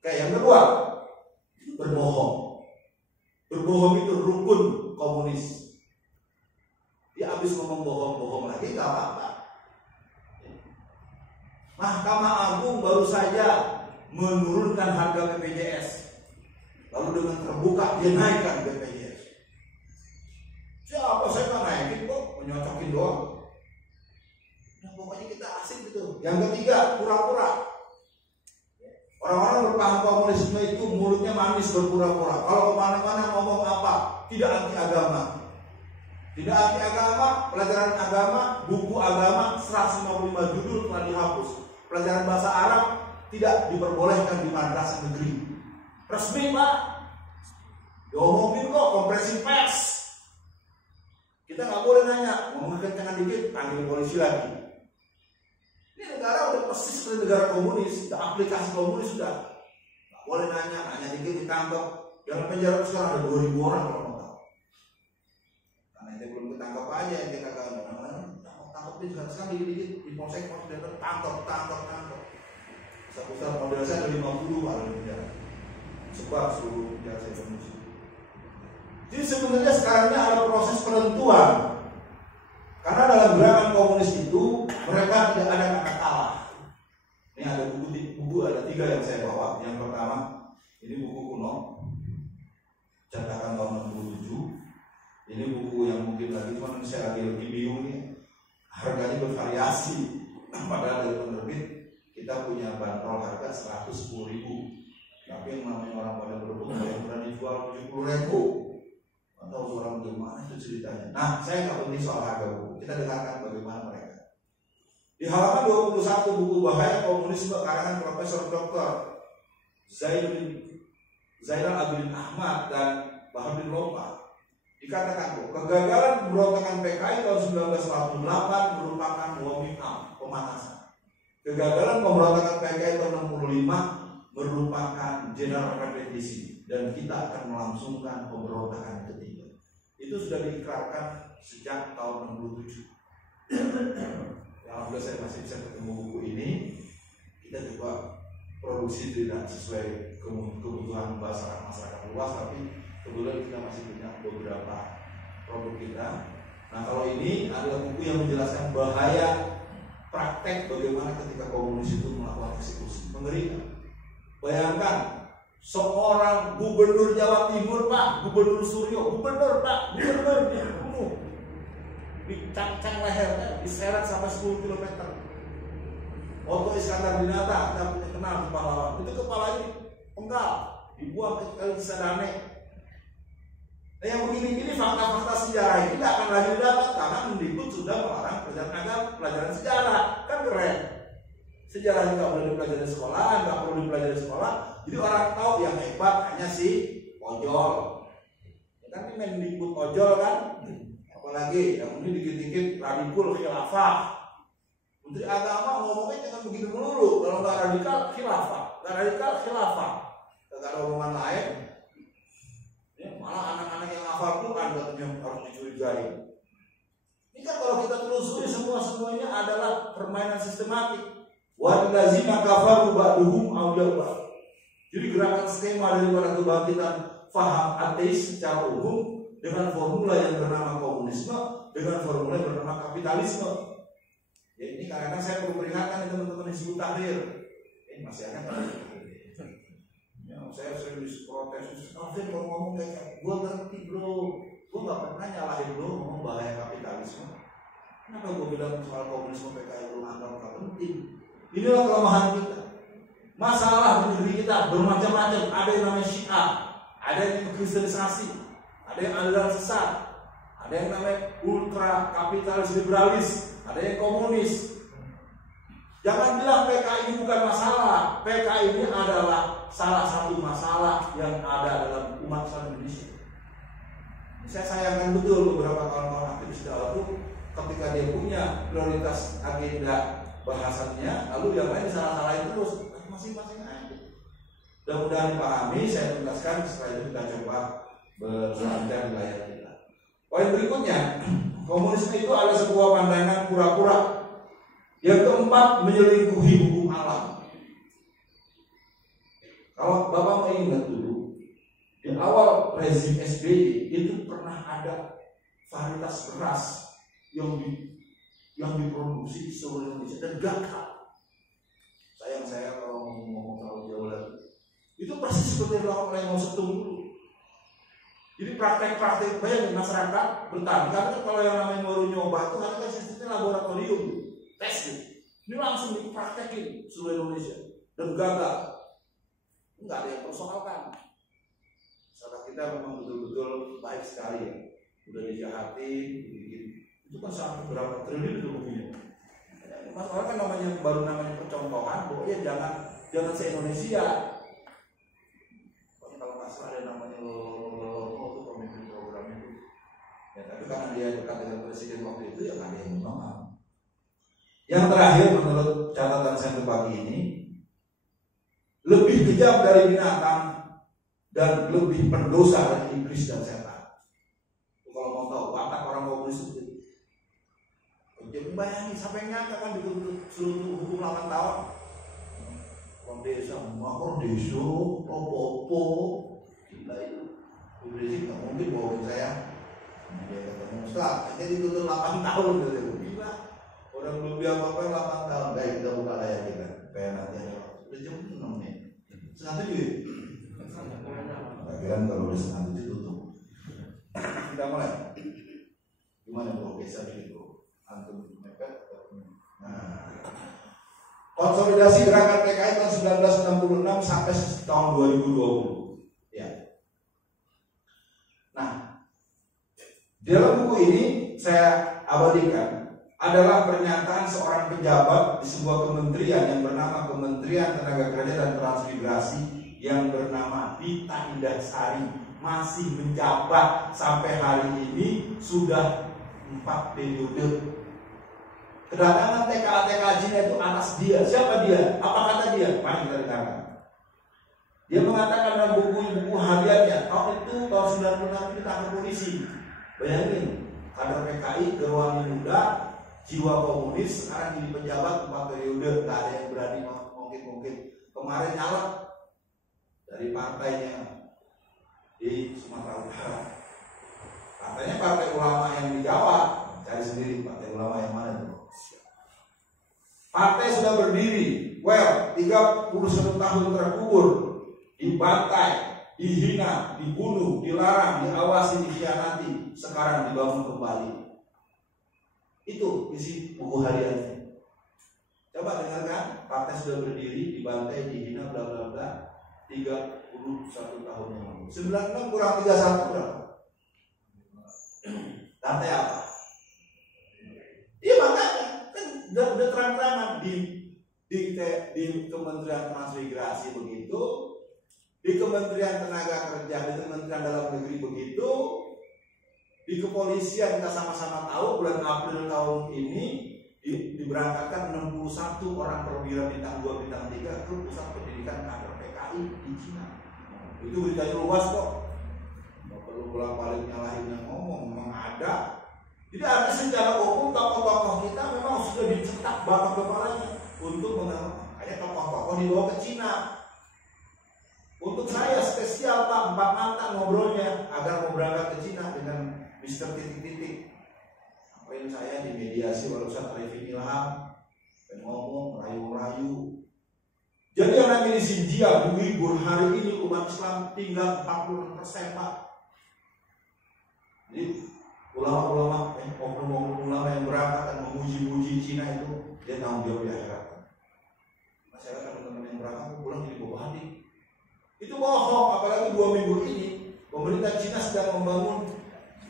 Kayak yang kedua, berbohong. Berbohong itu rukun komunis. Dia habis ngomong bohong lagi nggak apa-apa. Mahkamah Agung baru saja menurunkan harga BPJS. Lalu dengan terbuka dia naikkan BPJS. Siapa saya nggak naikin kok, menyocokin doang. Nah pokoknya kita asik gitu. Yang ketiga pura-pura. Orang-orang berpaham komunisme itu mulutnya manis berpura-pura. Kalau kemana-mana ngomong apa, tidak anti agama. Tidak anti agama, pelajaran agama, buku agama 155 judul telah dihapus. Pelajaran bahasa Arab tidak diperbolehkan di madrasah negeri. Resmi pak, diomongin kok kompresi pers. Kita nggak boleh nanya, ngomong kencengan dikit, panggil polisi lagi. Ini negara udah persis seperti negara komunis, aplikasi komunis sudah. Nggak boleh nanya dikit ditangkap. Yang penjara sekarang ada 2.000 orang kalau mau tahu. Karena itu belum ketangkap aja, yang kita kagak tangkap dia juga sekarang dikit-dikit di polsek tangkap. Pusat model saya ada 50 kalau di penjara. Sebab seluruh penjara saya penuh. Jadi sebenarnya sekarang ini ada proses penentuan. Karena dalam gerakan komunis itu mereka tidak ada kata kalah. Ini ada buku ada 3 yang saya bawa. Yang pertama ini buku kuno, cetakan tahun 67. Ini buku yang mungkin lagi cuma saya lagi bingung nih. Harganya bervariasi. Padahal dari penerbit kita punya bandrol harga 110.000. Tapi yang namanya orang pada berebut yang berani jual 70.000. Atau orang bagaimana itu ceritanya. Nah, saya nggak penting soal harga buku. Kita dengarkan bagaimana mereka. Di halaman 21 buku Bahaya Komunisme karangan Profesor Dr. Zainal Abidin Ahmad dan Baharudin Lopa dikatakan kegagalan pemberontakan PKI tahun 1948 merupakan warming up, pemanasan. Kegagalan pemberontakan PKI tahun 65 merupakan general repetisi dan kita akan melangsungkan pemberontakan ketiga. Itu sudah diikrarkan sejak tahun 67. Alhamdulillah saya masih bisa ketemu buku ini. Kita coba produksi tidak sesuai kebutuhan masyarakat luas, tapi kebetulan kita masih punya beberapa produk kita. Nah kalau ini adalah buku yang menjelaskan bahaya praktek bagaimana ketika komunis itu melakukan eksekusi. Mengerikan. Bayangkan seorang gubernur Jawa Timur Pak, Gubernur Suryo, gubernur dibunuh, dicangcang lehernya, diseret sampai 10 km. Otto Iskandar Dinata, kita punya kenal di pahlawan, itu kepalanya penggal, dibuang ke Kali Cisadane. Nah yang begini-gini fakta-fakta sejarah ini tidak akan lagi didapat karena Mendikbud sudah melarang pelajaran sejarah. Kan keren. Sejarah nggak boleh dipelajari di sekolah, nggak perlu dipelajari di sekolah. Jadi orang tahu yang hebat hanya si ojol. Ya kan ini Mendikbud ojol kan. Apalagi yang ini dikit-dikit radikul khilafah. Menteri Agama ngomongnya jangan begitu melulu. Kalau nggak radikal khilafah, nggak radikal khilafah. Nggak ada omongan lain. Ya, malah anak-anak yang hafal Quran katanya harus dicurigai. Ini kan kalau kita telusuri semuanya adalah permainan sistematik. Wallazina kafaru ba'duhum awliya'u ba'd. Jadi gerakan skema daripada kebangkitan faham ateis secara umum dengan formula yang bernama komunisme, dengan formula yang bernama kapitalisme. Ya ini karena saya perlu peringatkan teman-teman Hizbut Tahrir. Ini masih ada ya, saya serius protes. Alvin kalau ngomong kayak gue ngerti bro, gue nggak pernah nyalahin lo ngomong bahaya kapitalisme. Kenapa gue bilang soal komunisme PKI belum anggap nggak penting? Inilah kelemahan kita. Masalah di negeri kita bermacam-macam. Ada yang namanya Syiah, ada yang kristenisasi, ada yang aliran sesat, ada yang namanya ultra kapitalis liberalis, ada yang komunis. Jangan bilang PKI ini bukan masalah. PKI ini adalah salah satu masalah yang ada dalam umat Islam Indonesia. Saya sayangkan betul beberapa kawan-kawan aktivis dakwah itu ketika dia punya prioritas agenda bahasannya, lalu yang lain salah-salahin terus. Masing-masing aja. Mudah-mudahan dipahami. Saya tugaskan setelah itu kita coba berselancar di layar kita. Poin berikutnya, komunisme itu adalah sebuah pandangan pura-pura. Yang keempat, menyelingkuhi hukum alam. Kalau Bapak mau ingat dulu, di awal rezim SBY itu pernah ada varietas beras yang diproduksi di seluruh Indonesia dan gagal. Sayang saya kalau ngomong terlalu jauh lagi. Itu persis seperti yang dilakukan oleh Mao Zedong dulu. Jadi praktek-praktek banyak di masyarakat bertani. Karena kalau yang namanya baru nyoba itu kan sistemnya laboratorium, tes gitu. Ini langsung dipraktekin seluruh Indonesia dan gagal. Enggak ada yang persoalkan. Salah kita memang betul-betul baik sekali ya. Udah dijahatin, itu kan sampai berapa triliun itu rupiah. Masalah kan namanya percontohan, bahwa ya jangan se-Indonesia. Kalau nggak salah ada namanya itu pemimpin program itu. Ya tapi karena dia dekat dengan presiden waktu itu ya nggak ada yang ngomong. Yang terakhir menurut catatan saya pagi ini, lebih kejam dari binatang dan lebih pendosa dari iblis dan setan. Kalau mau tahu watak orang komunis itu. Jadi bayangin sampai nyangka kan disuruh hukum 8 tahun. Orang desa, makor desa, popo, gila itu. Iblis nggak mungkin bohongin saya. Dia ketemu Ustaz, jadi ditutup 8 tahun gitu. Gila. Orang belum apa-apa 8 tahun. Baik, kita buka layar kita. Kayak nanti ada udah jam 6 nih. Setengah 7 ya? Kira-kira kalau udah setengah 7 tutup. Kita mulai. Gimana bro? Geser dulu. Antum mepet. Nah, konsolidasi gerakan PKI tahun 1966 sampai tahun 2020. Ya. Nah, di dalam buku ini saya abadikan adalah pernyataan seorang pejabat di sebuah kementerian yang bernama Kementerian Tenaga Kerja dan Transmigrasi yang bernama Dita Indah Sari, masih menjabat sampai hari ini sudah 4 periode. Kedatangan TKA-TKJ itu atas dia. Siapa dia? Apa kata dia? Mari kita dengarkan. Dia mengatakan dalam buku hariannya, tahun 96 kita ke polisi. Bayangin, kader PKI, gerwani muda, jiwa komunis, sekarang jadi pejabat 4 periode. Gak ada yang berani mungkin. Kemarin nyalek dari partainya di Sumatera Utara. Partainya Partai Ulama yang di Jawa. Cari sendiri partai ulama yang mana tuh. Partai sudah berdiri, 31 tahun terkubur, dibantai, dihina, dibunuh, dilarang, diawasi, dikhianati, sekarang dibangun kembali. Itu isi buku hariannya. Coba dengarkan, partai sudah berdiri, dibantai, dihina, bla bla bla. 31 tahun yang lalu. 96 kurang 31 berapa? Data apa? Iya makanya kan udah terang-terangan di Kementerian Transmigrasi begitu, di Kementerian Tenaga Kerja, di Kementerian Dalam Negeri begitu, di kepolisian kita sama-sama tahu bulan April tahun ini diberangkatkan 61 orang perwira bintang 2, bintang 3 ke pusat pendidikan kader PKI di Cina. Itu beritanya luas kok. Nggak perlu bolak-balik nyalahin yang ngomong, memang ada. Jadi ada secara umum tokoh-tokoh kita memang sudah dicetak batok kepalanya untuk mengamalkan. Makanya tokoh-tokoh dibawa ke Cina. Untuk saya spesial Pak, 4 mata ngobrolnya agar mau berangkat ke Cina dengan Mr. Titik-titik. Sampai saya dimediasi oleh Ustaz Arifin Ilham, dan ngomong rayu-rayu. Jadi yang namanya di Xinjiang, Uighur hari ini umat Islam tinggal 40% Pak. Jadi ulama-ulama, oknum-oknum yang berangkat dan memuji-muji Cina itu, dia tanggung jawab di akhirat. Masyarakat teman-teman yang berangkat pulang jadi beban. Itu bohong, apalagi 2 minggu ini pemerintah Cina sedang membangun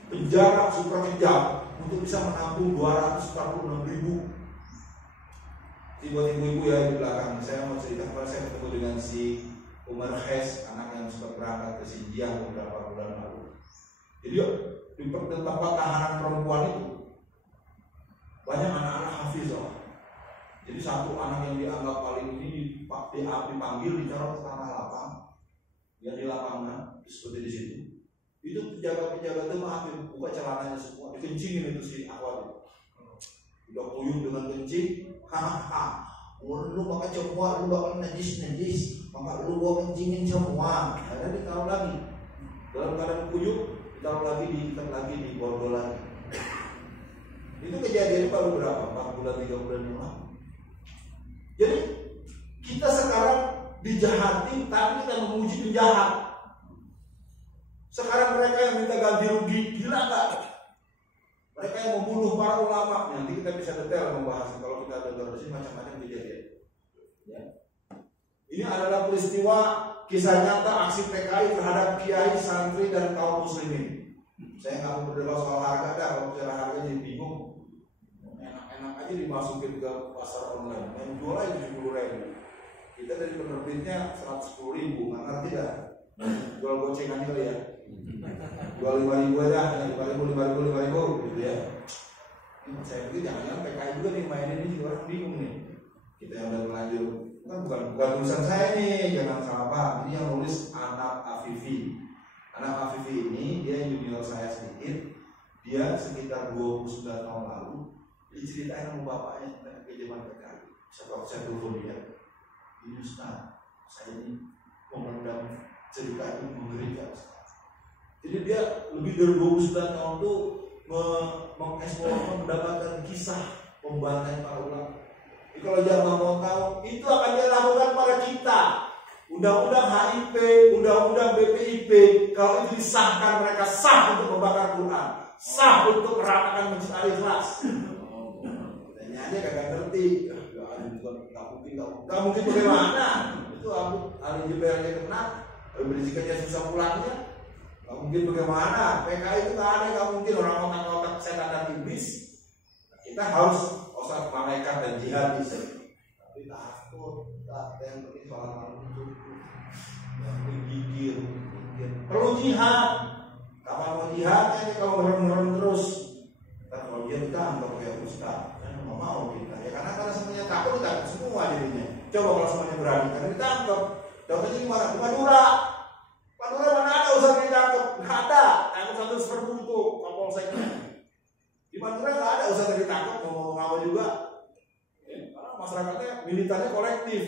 penjara super kejam untuk bisa menampung 246.000. Buat ibu-ibu ya di belakang, saya mau cerita kalau saya ketemu dengan si Umar Hes, anak yang sempat berangkat ke Xinjiang beberapa bulan lalu. Jadi di tempat tahanan perempuan itu banyak anak-anak hafizah. Jadi satu anak yang dianggap paling ini dipanggil ditaruh ke tanah lapang, yang di lapangan seperti di situ. Itu penjaga-penjaga itu maafin, buka celananya semua, dikencingin itu si Akhwat. Udah kuyup dengan kencing, hahaha. Lu bakal coba, lu bakal najis, maka lu gua kencingin semua. Akhirnya ditaruh lagi dalam keadaan kuyup, ditaruh lagi, diikat lagi, diborgol lagi. Itu kejadian baru berapa? 4 bulan, 3 bulan yang lalu. Jadi kita sekarang dijahatin, tapi kita memuji penjahat. Sekarang mereka yang minta ganti rugi, gila gak? Mereka yang membunuh para ulama. Nanti kita bisa detail membahas kalau kita dengar di sini macam-macam kejadian. Ya. Ini adalah peristiwa kisah nyata aksi PKI terhadap kiai, santri dan kaum muslimin. Saya nggak mau berdebat soal harga dah, kalau bicara harga jadi bingung. Enak-enak aja dimasukin ke pasar online. Yang jual aja 70.000. Kita dari penerbitnya 110.000, nggak ngerti dah. Jual gocengan kali ya. Jual 5.000 aja, 5.000 gitu ya. Saya pikir jangan-jangan PKI juga nih mainin ini juga orang bingung nih. Kita yang udah lanjut, kan bukan tulisan saya nih, jangan salah paham. Ini yang nulis Anak Afifi. Anak Afifi ini dia junior saya sedikit. Dia sekitar 29 tahun lalu diceritain sama bapaknya tentang kejaman PKI. Saya telepon dia. Ini Ustaz, saya ini memendam cerita itu mengerikan. Jadi dia lebih dari 29 tahun itu mengeksplor, mendapatkan kisah pembantai para ulama. Jadi kalau dia mau tahu, itu akan dia lakukan pada kita. Undang-undang HIP, undang-undang BPIP, kalau itu disahkan mereka sah untuk membakar Quran, sah untuk meratakan Masjid Al-Ikhlas. Tanya aja kagak ngerti. Gak mungkin bagaimana? Itu ahli JPR-nya kena, berizikannya susah pulangnya. Gak mungkin bagaimana? PKI itu gak ada, gak mungkin orang otak-otak setan dan iblis. Kita harus osat malaikat dan jihadis. Tapi takut, tak yang penting soal malu itu, yang digigir. Perlu jihad. Kapan mau jihadnya nih kalau merem-merem terus? Kalau dia kita anggap kayak ustaz, kan mau kita ya karena semuanya takut kita semua jadinya. Coba kalau semuanya berani, karena ditangkap. Contohnya gimana? Di Madura mana ada usaha ditangkap? Nggak ada. Tangkap satu seperti Kapolseknya. Di Madura nggak ada usaha ditangkap, mau ngomong apa juga. Ya, karena masyarakatnya militannya kolektif.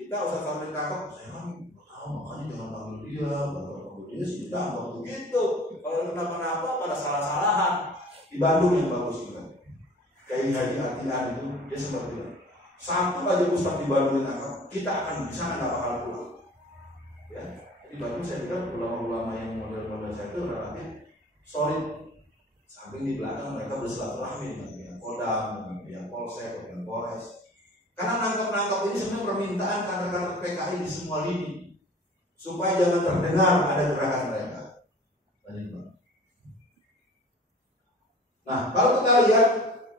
Kita usaha kalau ditangkap, saya kan tahu makanya jangan panggil dia, panggil dia sih ditangkap begitu. Kalau kenapa-napa pada salah-salahan. Di Bandung yang bagus juga. Kayak Haji Atian itu dia sempat bilang, satu aja ustaz di Bandung ditangkap, kita akan bisa nggak bakal pulang. Ya, di Bandung saya pikir ulama-ulama yang model-model saya itu relatif solid. Samping di belakang mereka bersilaturahmi dengan pihak Kodam, dengan pihak Polsek, dengan Polres. Karena nangkap-nangkap ini sebenarnya permintaan kader-kader PKI di semua lini. supaya jangan terdengar ada gerakan mereka. Nah, kalau kita lihat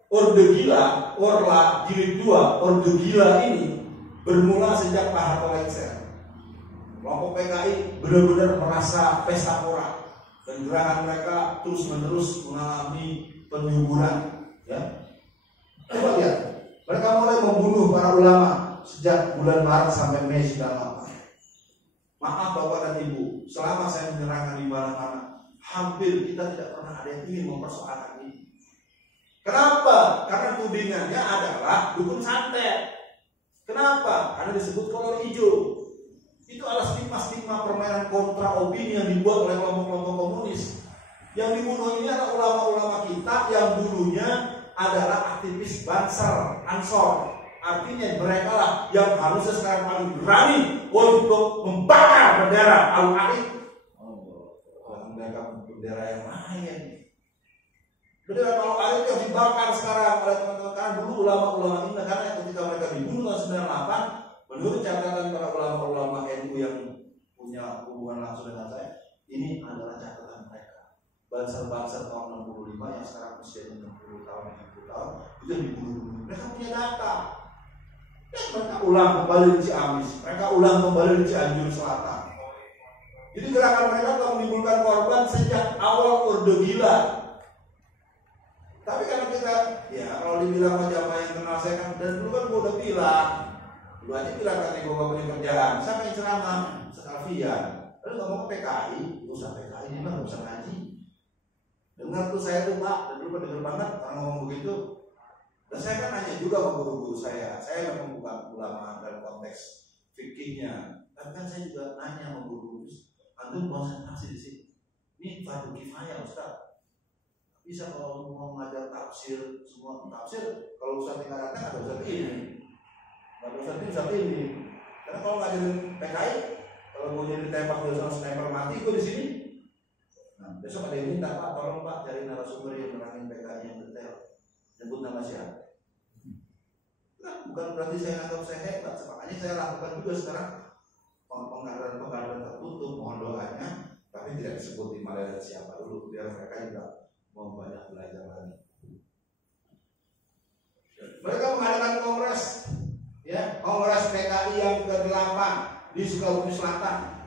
Orde Gila, Orla Jilid 2, Orde Gila ini bermula sejak Pak Harto lengser. Kelompok PKI benar-benar merasa pesta pora dan gerakan mereka terus-menerus mengalami penyuburan. Ya, coba lihat, mereka mulai membunuh para ulama sejak bulan Maret sampai Mei 98. Maaf Bapak dan Ibu, selama saya menyerahkan di mana-mana, hampir kita tidak pernah ada yang ingin mempersoalkan ini. Kenapa? Karena tudingannya adalah dukun santet. Kenapa? Karena disebut kolor hijau. Itu adalah stigma-stigma permainan kontra opini yang dibuat oleh kelompok-kelompok komunis. Yang dibunuh ini adalah ulama-ulama kita yang dulunya adalah aktivis Banser, Ansor. Artinya mereka lah yang harusnya sekarang paling berani untuk membakar bendera Al-Qaeda. Mereka bendera yang lain. Bendera Al-Qaeda yang dibakar sekarang oleh teman-teman. Karena dulu ulama-ulama ini, karena ketika mereka dibunuh tahun 98, menurut catatan para ulama-ulama NU yang punya hubungan langsung dengan saya, ini adalah catatan mereka. Banser-banser tahun 65 yang sekarang usianya 60 tahun, 70 tahun, itu dibunuh. Mereka punya data. Mereka ulang kembali di Ciamis, mereka ulang kembali di Cianjur Selatan. Jadi gerakan mereka telah menimbulkan korban sejak awal Orde Gila. Tapi karena kita, ya kalau dibilang jamaah yang kenal saya kan, dan dulu kan gue udah bilang, dulu aja bilang kan gue gak punya kerjaan, siapa yang ceramah? Sekalfian. Lalu ngomong ke PKI, usah PKI ini mah gak usah ngaji. Dengar tuh saya tuh Pak, dan dulu denger banget orang ngomong begitu. Dan saya kan nanya juga sama guru-guru saya memang bukan ulama dalam konteks fikihnya, tapi kan saya juga nanya sama guru-guru, antum konsentrasi di sini. Ini fardu kifayah Ustaz. Bisa kalau mau mengajar tafsir, semua tafsir, kalau Ustaz tinggal datang ada Ustaz ini, ada Ustaz ini, Ustaz ini. Karena kalau ngajarin PKI, kalau mau jadi tembak dari sama sniper mati, gue di sini. Nah, besok ada yang minta Pak, tolong Pak cari narasumber yang nerangin PKI yang detail. Nyebut nama siapa? Nah, bukan berarti saya anggap saya hebat, makanya saya lakukan juga sekarang pengkaderan tertutup, mohon doanya, tapi tidak disebut di mana dan siapa dulu, biar mereka juga mau banyak belajar lagi. Mereka mengadakan kongres, ya, kongres PKI yang ke-8 di Sukabumi Selatan.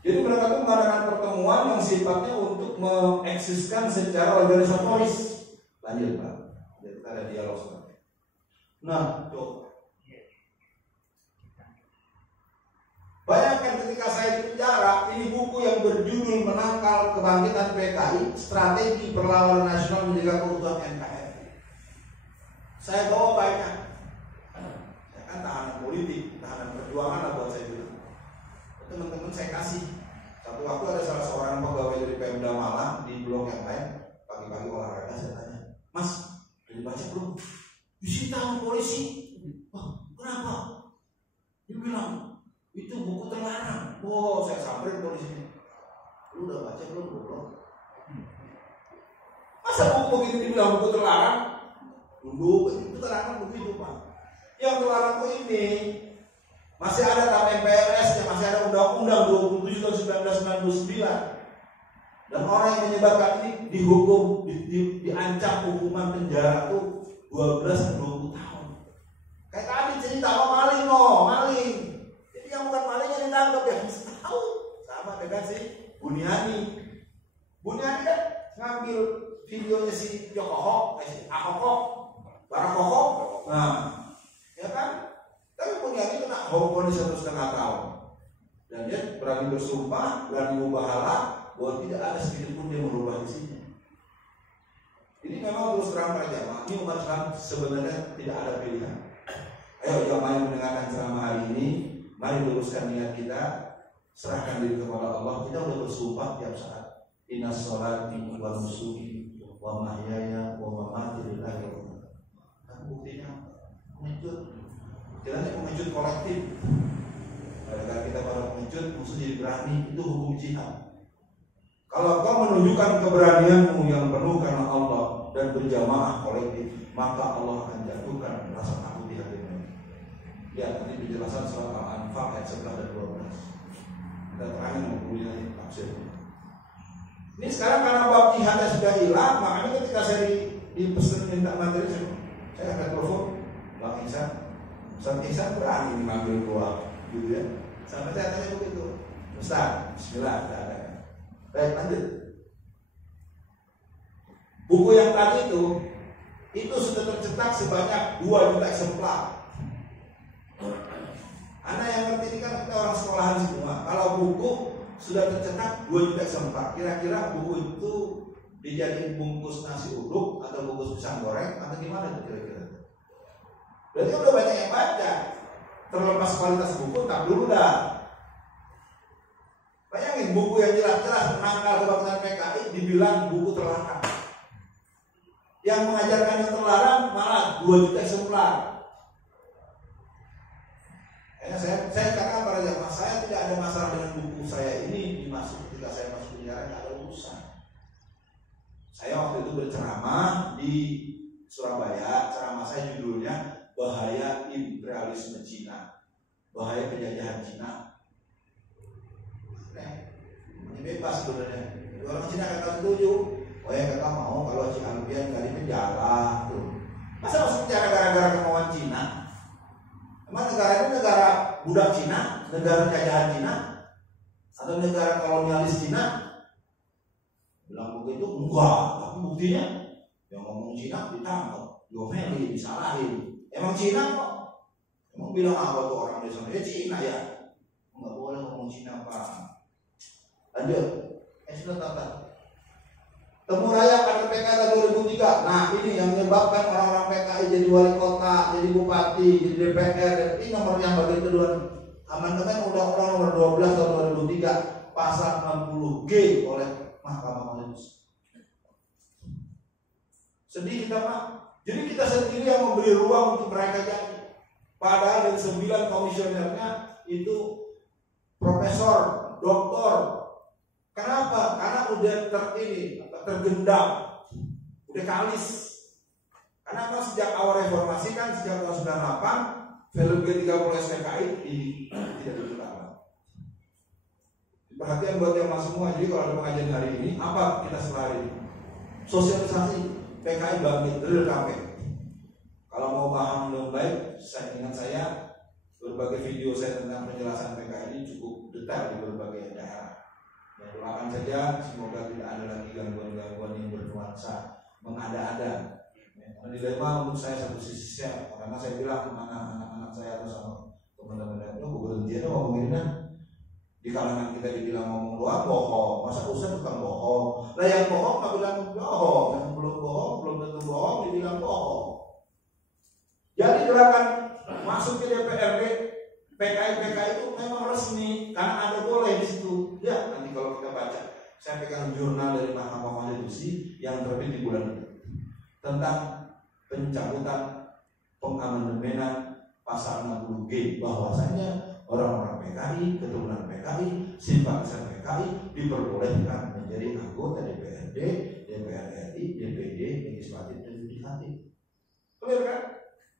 Jadi mereka itu mengadakan pertemuan yang sifatnya untuk mengeksiskan secara organisatoris. Lanjut Pak. Kita ada dialog seperti itu. Nah, coba. Bayangkan ketika saya di penjara, ini buku yang berjudul Menangkal Kebangkitan PKI, Strategi Perlawanan Nasional Menjaga Keutuhan NKRI. Saya bawa banyak. Saya kan tahanan politik, tahanan perjuangan lah buat saya bilang. Teman-teman saya kasih. Satu waktu ada salah seorang pegawai dari Pemda Malang di blok yang lain, pagi-pagi olahraga saya tanya, Mas, udah dibaca belum? Disita sama polisi. Wah, kenapa? Dia bilang, itu buku terlarang. Oh, saya samperin polisinya. Lu udah baca belum? Belum. Masa buku begitu dibilang buku terlarang? Dulu itu terlarang begitu Pak. Yang terlarang itu ini masih ada tap MPRS, masih ada Undang-Undang 27 tahun 1999. Dan orang yang menyebarkan ini dihukum, diancam hukuman penjara tuh 12-20 tahun. Kayak tadi cerita maling maling. Jadi yang bukan malingnya ditangkap ya tahu. Sama dengan si Buniani. Buniani kan ngambil videonya si Jokoho, si Ahok, Barakoho. Nah, ya kan? Tapi Buniani kena hukuman 1,5 tahun. Dan dia berani bersumpah, berani mubahalah bahwa tidak ada sedikit pun dia merubah isinya. Ini memang terus terang para jamaah, ini umat Islam sebenarnya tidak ada pilihan. Ayo jamaah yang mendengarkan ceramah hari ini, mari luruskan niat kita, serahkan diri kepada Allah. Kita sudah bersumpah tiap saat. Inna sholati wa nusuki wa mahyaya wa mamati lillahi rabbil alamin. Tapi buktinya pengecut. Kiranya pengecut kolektif. Karena kita para pengecut mesti jadi berani, itu hukum jihad. Kalau kau menunjukkan keberanianmu yang penuh karena Allah dan berjamaah kolektif, maka Allah akan jatuhkan rasa takut di hati mereka. Lihat nanti penjelasan surat Al-Anfal ayat 11 dan 12. Kita terakhir mengumpulin nanti tafsirnya. Ini sekarang karena bab jihadnya sudah hilang, makanya ketika saya dipesan minta materi, saya akan telepon Bang Ihsan. Ustaz Ihsan berani mengambil keluar, gitu ya. Sampai saya tanya begitu, Ustaz, Bismillah, kita ada. Baik, lanjut. Buku yang tadi itu sudah tercetak sebanyak 2 juta eksemplar. Anak yang ngerti ini kan kita orang sekolahan semua. Kalau buku sudah tercetak 2 juta eksemplar, kira-kira buku itu dijadiin bungkus nasi uduk atau bungkus pisang goreng atau gimana itu kira-kira? Berarti udah banyak yang baca. Terlepas kualitas buku, tak dulu dah. Bayangin buku yang jelas-jelas menangkal kebangkitan PKI dibilang buku terlarang. Yang mengajarkan yang terlarang malah 2 juta eksemplar. Saya katakan pada jamaah, saya tidak ada masalah dengan buku saya ini dimasuk ketika saya masuk penjara, tidak ada urusan. Saya waktu itu berceramah di Surabaya, ceramah saya judulnya Bahaya Imperialisme Cina, Bahaya Penjajahan Cina. Ini bebas sebenarnya. Orang Cina kata setuju, oh ya kata mau kalau Ciampian kali penjara tuh. Masa masuk penjara gara-gara kemauan Cina? Emang negara itu negara budak Cina, negara jajahan Cina, atau negara kolonialis Cina? Bilang begitu enggak, tapi buktinya yang ngomong Cina ditangkap, diomeli, disalahin. Emang Cina kok? Emang bilang apa tuh orang di sana? Ya Cina ya. Enggak boleh ngomong Cina Pak. Lanjut. Sudah tata. Temu raya kader PKI 2003. Nah ini yang menyebabkan orang-orang PKI jadi wali kota, jadi bupati, jadi DPR. Ini nomor yang bagian kedua. Amandemen Undang-Undang nomor 12 tahun 2003 pasal 60G oleh Mahkamah Konstitusi. Sedih kita Pak. Jadi kita sendiri yang memberi ruang untuk mereka jadi. Padahal dari 9 komisionernya itu profesor, doktor. Kenapa? Karena udah tergendam, udah kalis. Karena apa? Sejak awal reformasi kan, sejak tahun 98 film G30 SPKI tidak dibuka. Perhatian buat yang mas semua. Jadi kalau ada pengajian hari ini, apa kita selalu sosialisasi PKI bangkit, real campaign. Kalau mau paham lebih baik, saya ingat saya berbagai video saya tentang penjelasan PKI ini cukup detail di berbagai daerah. Ya, doakan saja semoga tidak ada lagi gangguan-gangguan yang bernuansa mengada-ada. Dilema menurut saya satu sisi karena saya bilang kemana anak-anak saya atau sama teman-teman dan itu berhenti aja ngomonginnya. Di kalangan kita dibilang ngomong doang bohong, masa usah bukan bohong. Lah yang bohong nggak bilang bohong, yang belum bohong belum tentu bohong dibilang bohong. Jadi gerakan masuk ke DPRD PKI itu memang resmi karena ada boleh di situ. Ya nanti kalau kita baca, saya pegang jurnal dari Mahkamah Konstitusi yang terbit di bulan ini tentang pencabutan pengamandemenan pasal 60G bahwasanya orang-orang PKI, keturunan PKI, simpatisan PKI diperbolehkan menjadi anggota DPRD, DPR RI, DPD, legislatif dan yudikatif. Clear kan?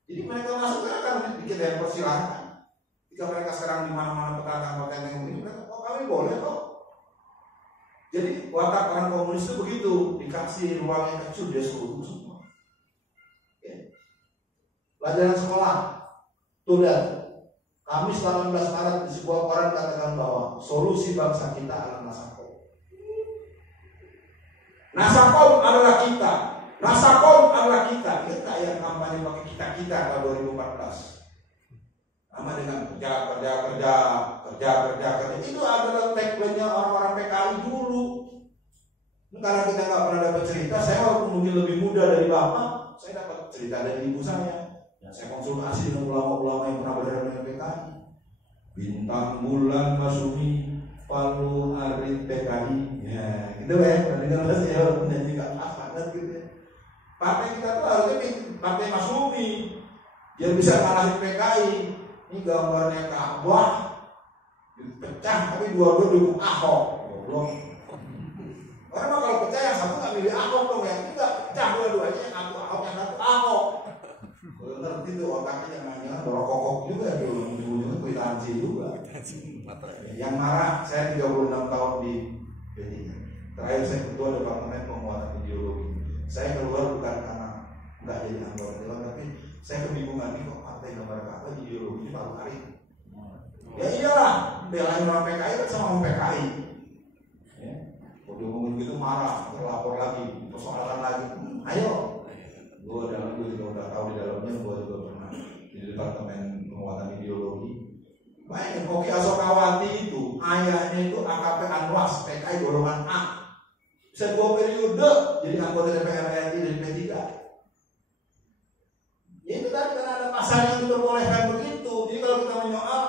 Jadi mereka masuk kan akan bikin yang persilahkan. Jika mereka sekarang di mana-mana petantang yang begini, mereka kami boleh kok. Jadi watak orang komunis itu begitu, dikasih ruang yang kecil dia suruh semua. Pelajaran sekolah, tuh lihat. Kamis 18 Maret di sebuah koran katakan bahwa solusi bangsa kita adalah Nasakom. Nasakom adalah kita. Nasakom adalah kita. Kita yang kampanye pakai kita tahun 2014. Sama dengan kerja. Itu adalah tagline-nya orang-orang PKI dulu. Karena kita nggak pernah dapat cerita, saya walaupun mungkin lebih muda dari bapak, saya dapat cerita dari ibu saya. Saya konsultasi dengan ulama-ulama yang pernah berada dengan PKI. Bintang bulan Masumi Palu Arit PKI. Ya, gitu ya. Dengan bahasa Jawa dan juga banget gitu ya. Partai kita tuh harusnya partai Masumi. Dia bisa ngalahin PKI. Ini gambarnya Ka'bah pecah tapi dua-dua dukung Ahok. Goblok. Orang mah kalau pecah yang satu nggak milih Ahok dong ya. Ini nggak pecah dua-duanya, yang satu Ahok, yang satu Ahok. Kalau ngerti tuh otaknya jangan-jangan dorong kokok juga tuh, ujung-ujungnya kwitansi juga. Yang marah, saya 36 tahun di P3. Terakhir saya ketua Departemen Penguatan Ideologi. Saya keluar bukan karena nggak jadi anggota dewan, tapi saya kebingungan nih kok partai nomor apa ideologi baru hari. Ya iyalah, belain orang PKI kan sama orang PKI. Ya, udah ngomong gitu marah, terlapor lagi, persoalan lagi. Ayo, gue juga udah tahu di dalamnya, gue juga pernah di Departemen Penguatan Ideologi. Bayangin, Oki Asokawati itu ayahnya itu AKP Anwas PKI golongan A. Bisa 2 periode jadi anggota DPR RI dari P3. Ya itu tadi karena ada pasal yang diperbolehkan begitu. Jadi kalau kita menyoal,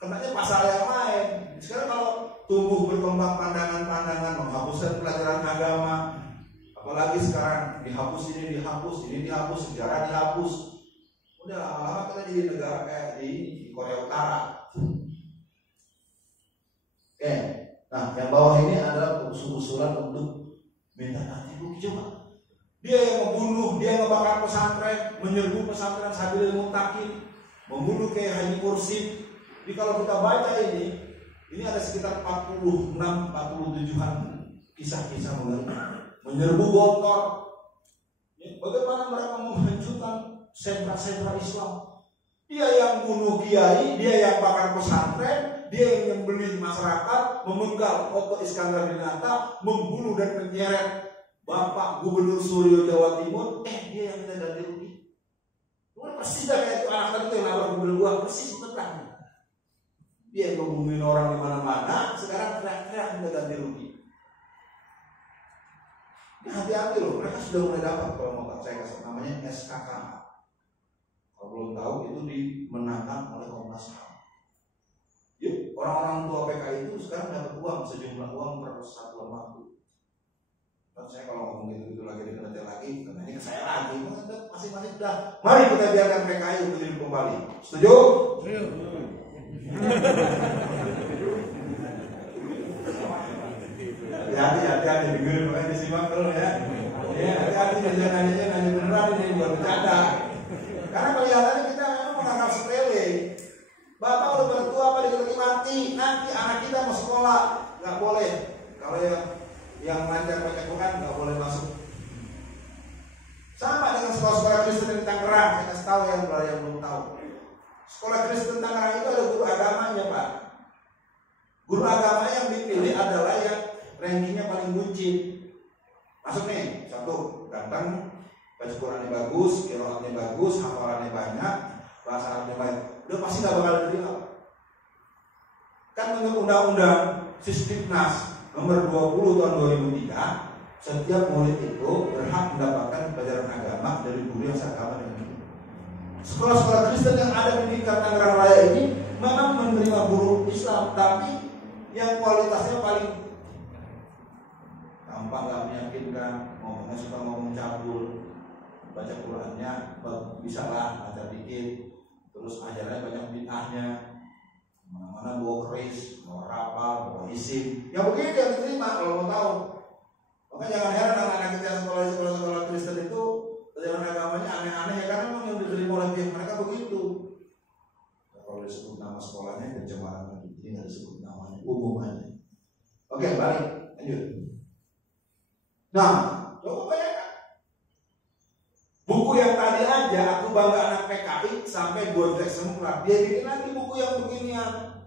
kenanya pasal yang lain. Sekarang kalau tumbuh berkembang pandangan-pandangan menghapuskan pelajaran agama, apalagi sekarang dihapus, ini dihapus, sejarah dihapus. Udah lama-lama kita jadi negara kayak di Korea Utara. Oke, nah yang bawah ini adalah usulan untuk minta ganti rugi coba. Dia yang membunuh, dia yang ngebakar pesantren, menyerbu pesantren Sabil Mutakin, membunuh kayak Haji Mursid. Jadi kalau kita baca ini ada sekitar 46-47an kisah-kisah menyerbu Gontor. Bagaimana mereka menghancurkan sentra-sentra Islam. Dia yang bunuh kiai, dia yang bakar pesantren, dia yang membeli masyarakat, memenggal Oto Iskandar Dinata, membunuh dan menyeret Bapak Gubernur Suryo Jawa Timur. Dia yang minta ganti rugi. Persis dah kayak itu anak tadi itu yang nabrak mobil gua, persis betul. Dia yang ngebunuhin orang di mana-mana, sekarang teriak-teriak minta ganti rugi. Nah, hati-hati loh, mereka sudah mulai dapat kalau mau tahu, saya kasih namanya SKK. Kalau belum tahu itu dimenangkan oleh Komnas HAM. Yuk, orang-orang tua PKI itu sekarang dapat uang, sejumlah uang per satuan waktu. Dan saya kalau ngomong gitu lagi dikenatin lagi, karena ini ke saya lagi, masing-masing sudah. Mari kita biarkan PKI untuk hidup kembali. Setuju? Hati-hati dengerin makanya disimak dulu ya. Ya, hati-hati jangan nanya beneran ini bukan bercanda. Karena kelihatannya kita memang menganggap sepele. Bapak udah bertua apa dikit mati, nanti anak kita mau sekolah nggak boleh. Kalau yang lancar baca Quran nggak boleh masuk. Sama dengan sekolah-sekolah Kristen di Tangerang, saya kasih tahu yang belum tahu. Sekolah Kristen Tangerang itu ada guru agamanya, Pak. Guru agama yang dipilih adalah yang rankingnya paling buncit. Masuk nih, satu, ganteng, baca Qurannya bagus, qiraatnya bagus, hafalannya banyak, bahasa Arabnya baik. Udah pasti nggak bakal diterima. Kan menurut Undang-Undang Sisdiknas nomor 20 tahun 2003, setiap murid itu berhak mendapatkan pelajaran agama dari guru yang seagama dengan dia. Sekolah-sekolah Kristen yang ada di Tangerang Raya ini memang menerima guru Islam, tapi yang kualitasnya paling tampak nggak meyakinkan, ngomongnya suka ngomong cabul, baca Qurannya bisa lah baca dikit, terus ajarannya banyak bid'ahnya, mana-mana bawa keris, bawa rapal, bawa isim, ya begitu yang diterima kalau mau tahu. Maka jangan heran anak-anak kita yang sekolah Kristen itu pelajaran agamanya aneh-aneh ya, karena memang yang diterima oleh pihak mereka begitu. Ya, kalau disebut nama sekolahnya pencemaran lagi, jadi nggak disebut namanya, umum aja. Oke, balik, lanjut. Nah, coba bayangkan buku yang tadi aja Aku Bangga Anak PKI sampai Godrek semua, dia bikin lagi buku yang beginian.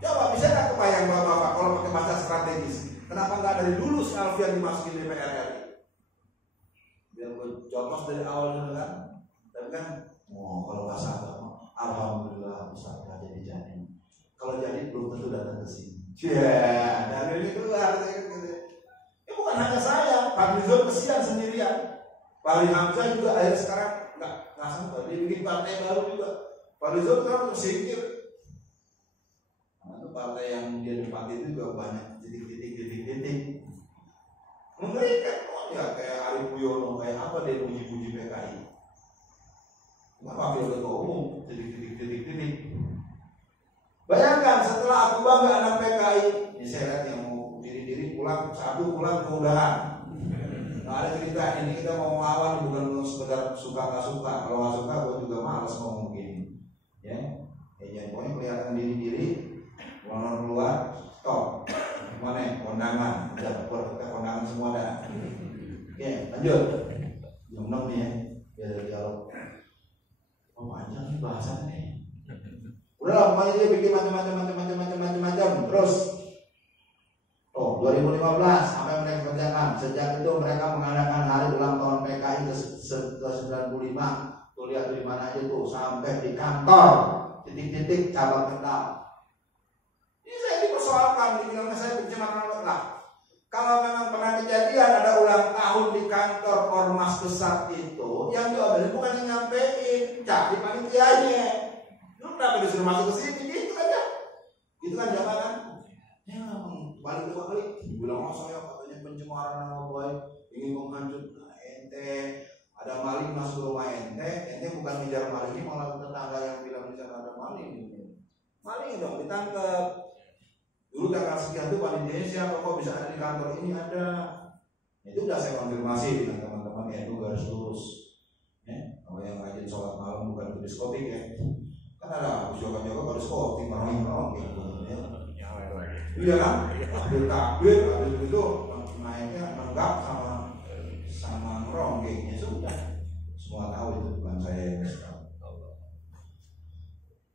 Coba bisa nggak kebayang bapak-bapak kalau pakai bahasa strategis? Kenapa nggak dari dulu si Alfian dimasukin DPR RI? Biar gue contoh dari awal dulu kan. Tapi kan, kalau bahasa agama, alhamdulillah bisa jadi jadi. Kalau jadi belum tentu datang ke sini. Dan ini keluar. Bukan hanya saya, Pak Rizal kesian sendirian. Pak Hamzah juga akhirnya sekarang nggak sempat. Dia bikin partai baru juga. Pak Rizal sekarang tersingkir. Nah, itu partai yang dia nikmati itu juga banyak titik. Mengerikan ya, kayak Arief Puyono, kayak apa dia puji-puji PKI. Nggak wakil ketua umum, titik. Bayangkan setelah Aku Bangga Anak PKI, ini saya lihat yang mau diri pulang, satu pulang kemudahan. Nggak ada cerita ini kita mau melawan, bukan sekedar suka nggak suka. Kalau nggak suka, gue juga malas ngomong begini. Ya, pokoknya kelihatan bahasannya. Udah pokoknya dia bikin macam-macam. Terus 2015 apa yang mereka kerjakan? Sejak itu mereka mengadakan hari ulang tahun PKI ke-95. Tuh lihat di mana aja tuh, sampai di kantor, titik-titik cabang Kendal. Ini saya dipersoalkan, dibilang saya pencemaran lah. Kalau memang pernah kejadian ada ulang tahun di kantor ormas besar itu, yang diobrolin bukan yang nyampein, cari panitianya. Lu kenapa disuruh masuk ke sini? Gitu aja. Itu kan jabatan. Ya, balik. Dibilang saya katanya pencemaran nama baik, ingin menghancurkan ente. Ada maling masuk rumah ente bukan ngejar maling, ini malah tetangga yang bilang di sana ada maling. Maling dong ditangkap. Dulu tanggal sekian tuh panitia siapa kok bisa ada di kantor ini ada. Itu udah saya konfirmasi dengan teman-teman NU garis lurus. Ya, kalau yang rajin sholat malam bukan ke diskotik ya. Kan ada Joko-Joko ke diskotik malam gitu. Ya. Iya kan? Takbir itu naiknya nenggak sama ngeronggeng. Ya sudah. Semua tahu itu bukan saya yang tahu.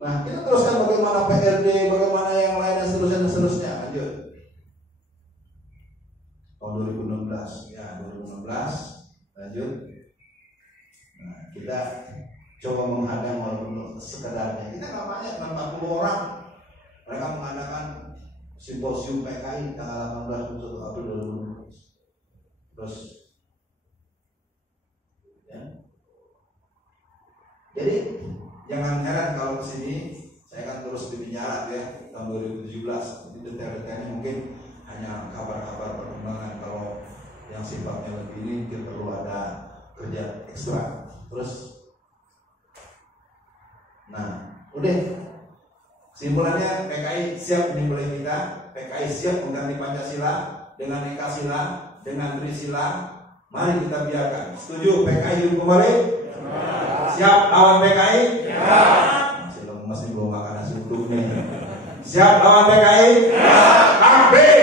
Nah, kita teruskan bagaimana PRD, bagaimana yang lain dan seterusnya. Lanjut. Tahun 2016, ya 2016, lanjut. Nah, kita coba menghadang walaupun sekedarnya. Kita nggak banyak, 40 orang. Mereka mengadakan simposium PKI tanggal 18 April 2016. Terus, ya. Jadi jangan heran kalau kesini saya akan terus dipenjara ya tahun 2017. Jadi detail-detailnya mungkin hanya kabar-kabar perkembangan. Kalau yang sifatnya lebih ini kita perlu ada kerja ekstra. Terus, nah, udah. Kesimpulannya PKI siap menyimpulkan kita. PKI siap mengganti Pancasila dengan Ekasila, dengan Trisila. Mari kita biarkan. Setuju PKI hidup kembali? Siap lawan PKI? Ya. Masih lemes nih, belum makan nasi utuh nih. Siap lawan PKI? Ya. Takbir.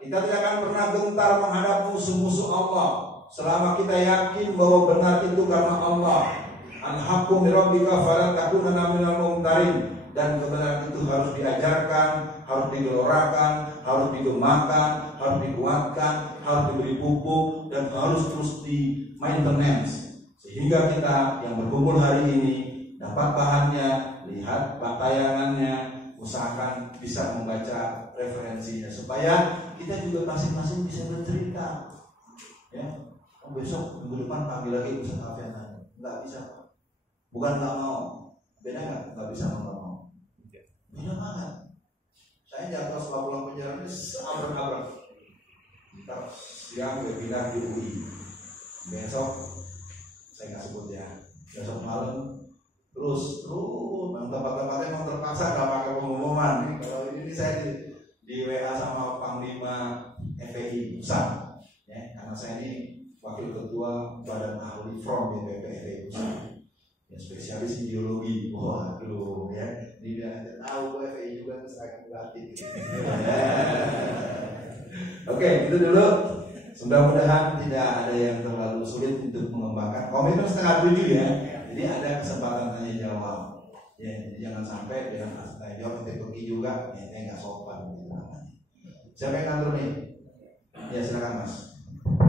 Kita tidak akan pernah gentar menghadap musuh-musuh Allah selama kita yakin bahwa benar itu karena Allah. Al-haqqu min rabbika fala takunanna minal mumtarin. Dan kebenaran itu harus diajarkan, harus digelorakan, harus digemakan, harus dikuatkan, harus diberi pupuk, dan harus terus di maintenance. Sehingga kita yang berkumpul hari ini dapat bahannya, lihat tayangannya, usahakan bisa membaca referensinya supaya kita juga masing-masing bisa bercerita. Ya, besok minggu depan panggil lagi Ustaz Alfian, nggak bisa, bukan nggak mau, beda nggak bisa nggak mau, beda banget. Saya jatuh setelah pulang penjara ini abrak-abrak. Ntar siang gue pindah di UI, besok saya nggak sebut ya, besok malam terus tempat-tempatnya memang terpaksa nggak pakai pengumuman. Kalau ini saya di WA sama Panglima FPI pusat, ya, karena saya ini wakil ketua Badan Ahli Front BPP FPI pusat, ya, spesialis ideologi. Waduh, ya, dia tahu gue FPI juga seragam pelatih. Oke, itu dulu. Mudah-mudahan tidak ada yang terlalu sulit untuk mengembangkan. Komitmen 6:30 ya. Jadi ada kesempatan tanya jawab. Ya, jadi jangan sampai dengan tanya jawab nanti pergi juga, ya nggak sopan gitu namanya. Siapa yang ngatur nih? Ya silakan Mas.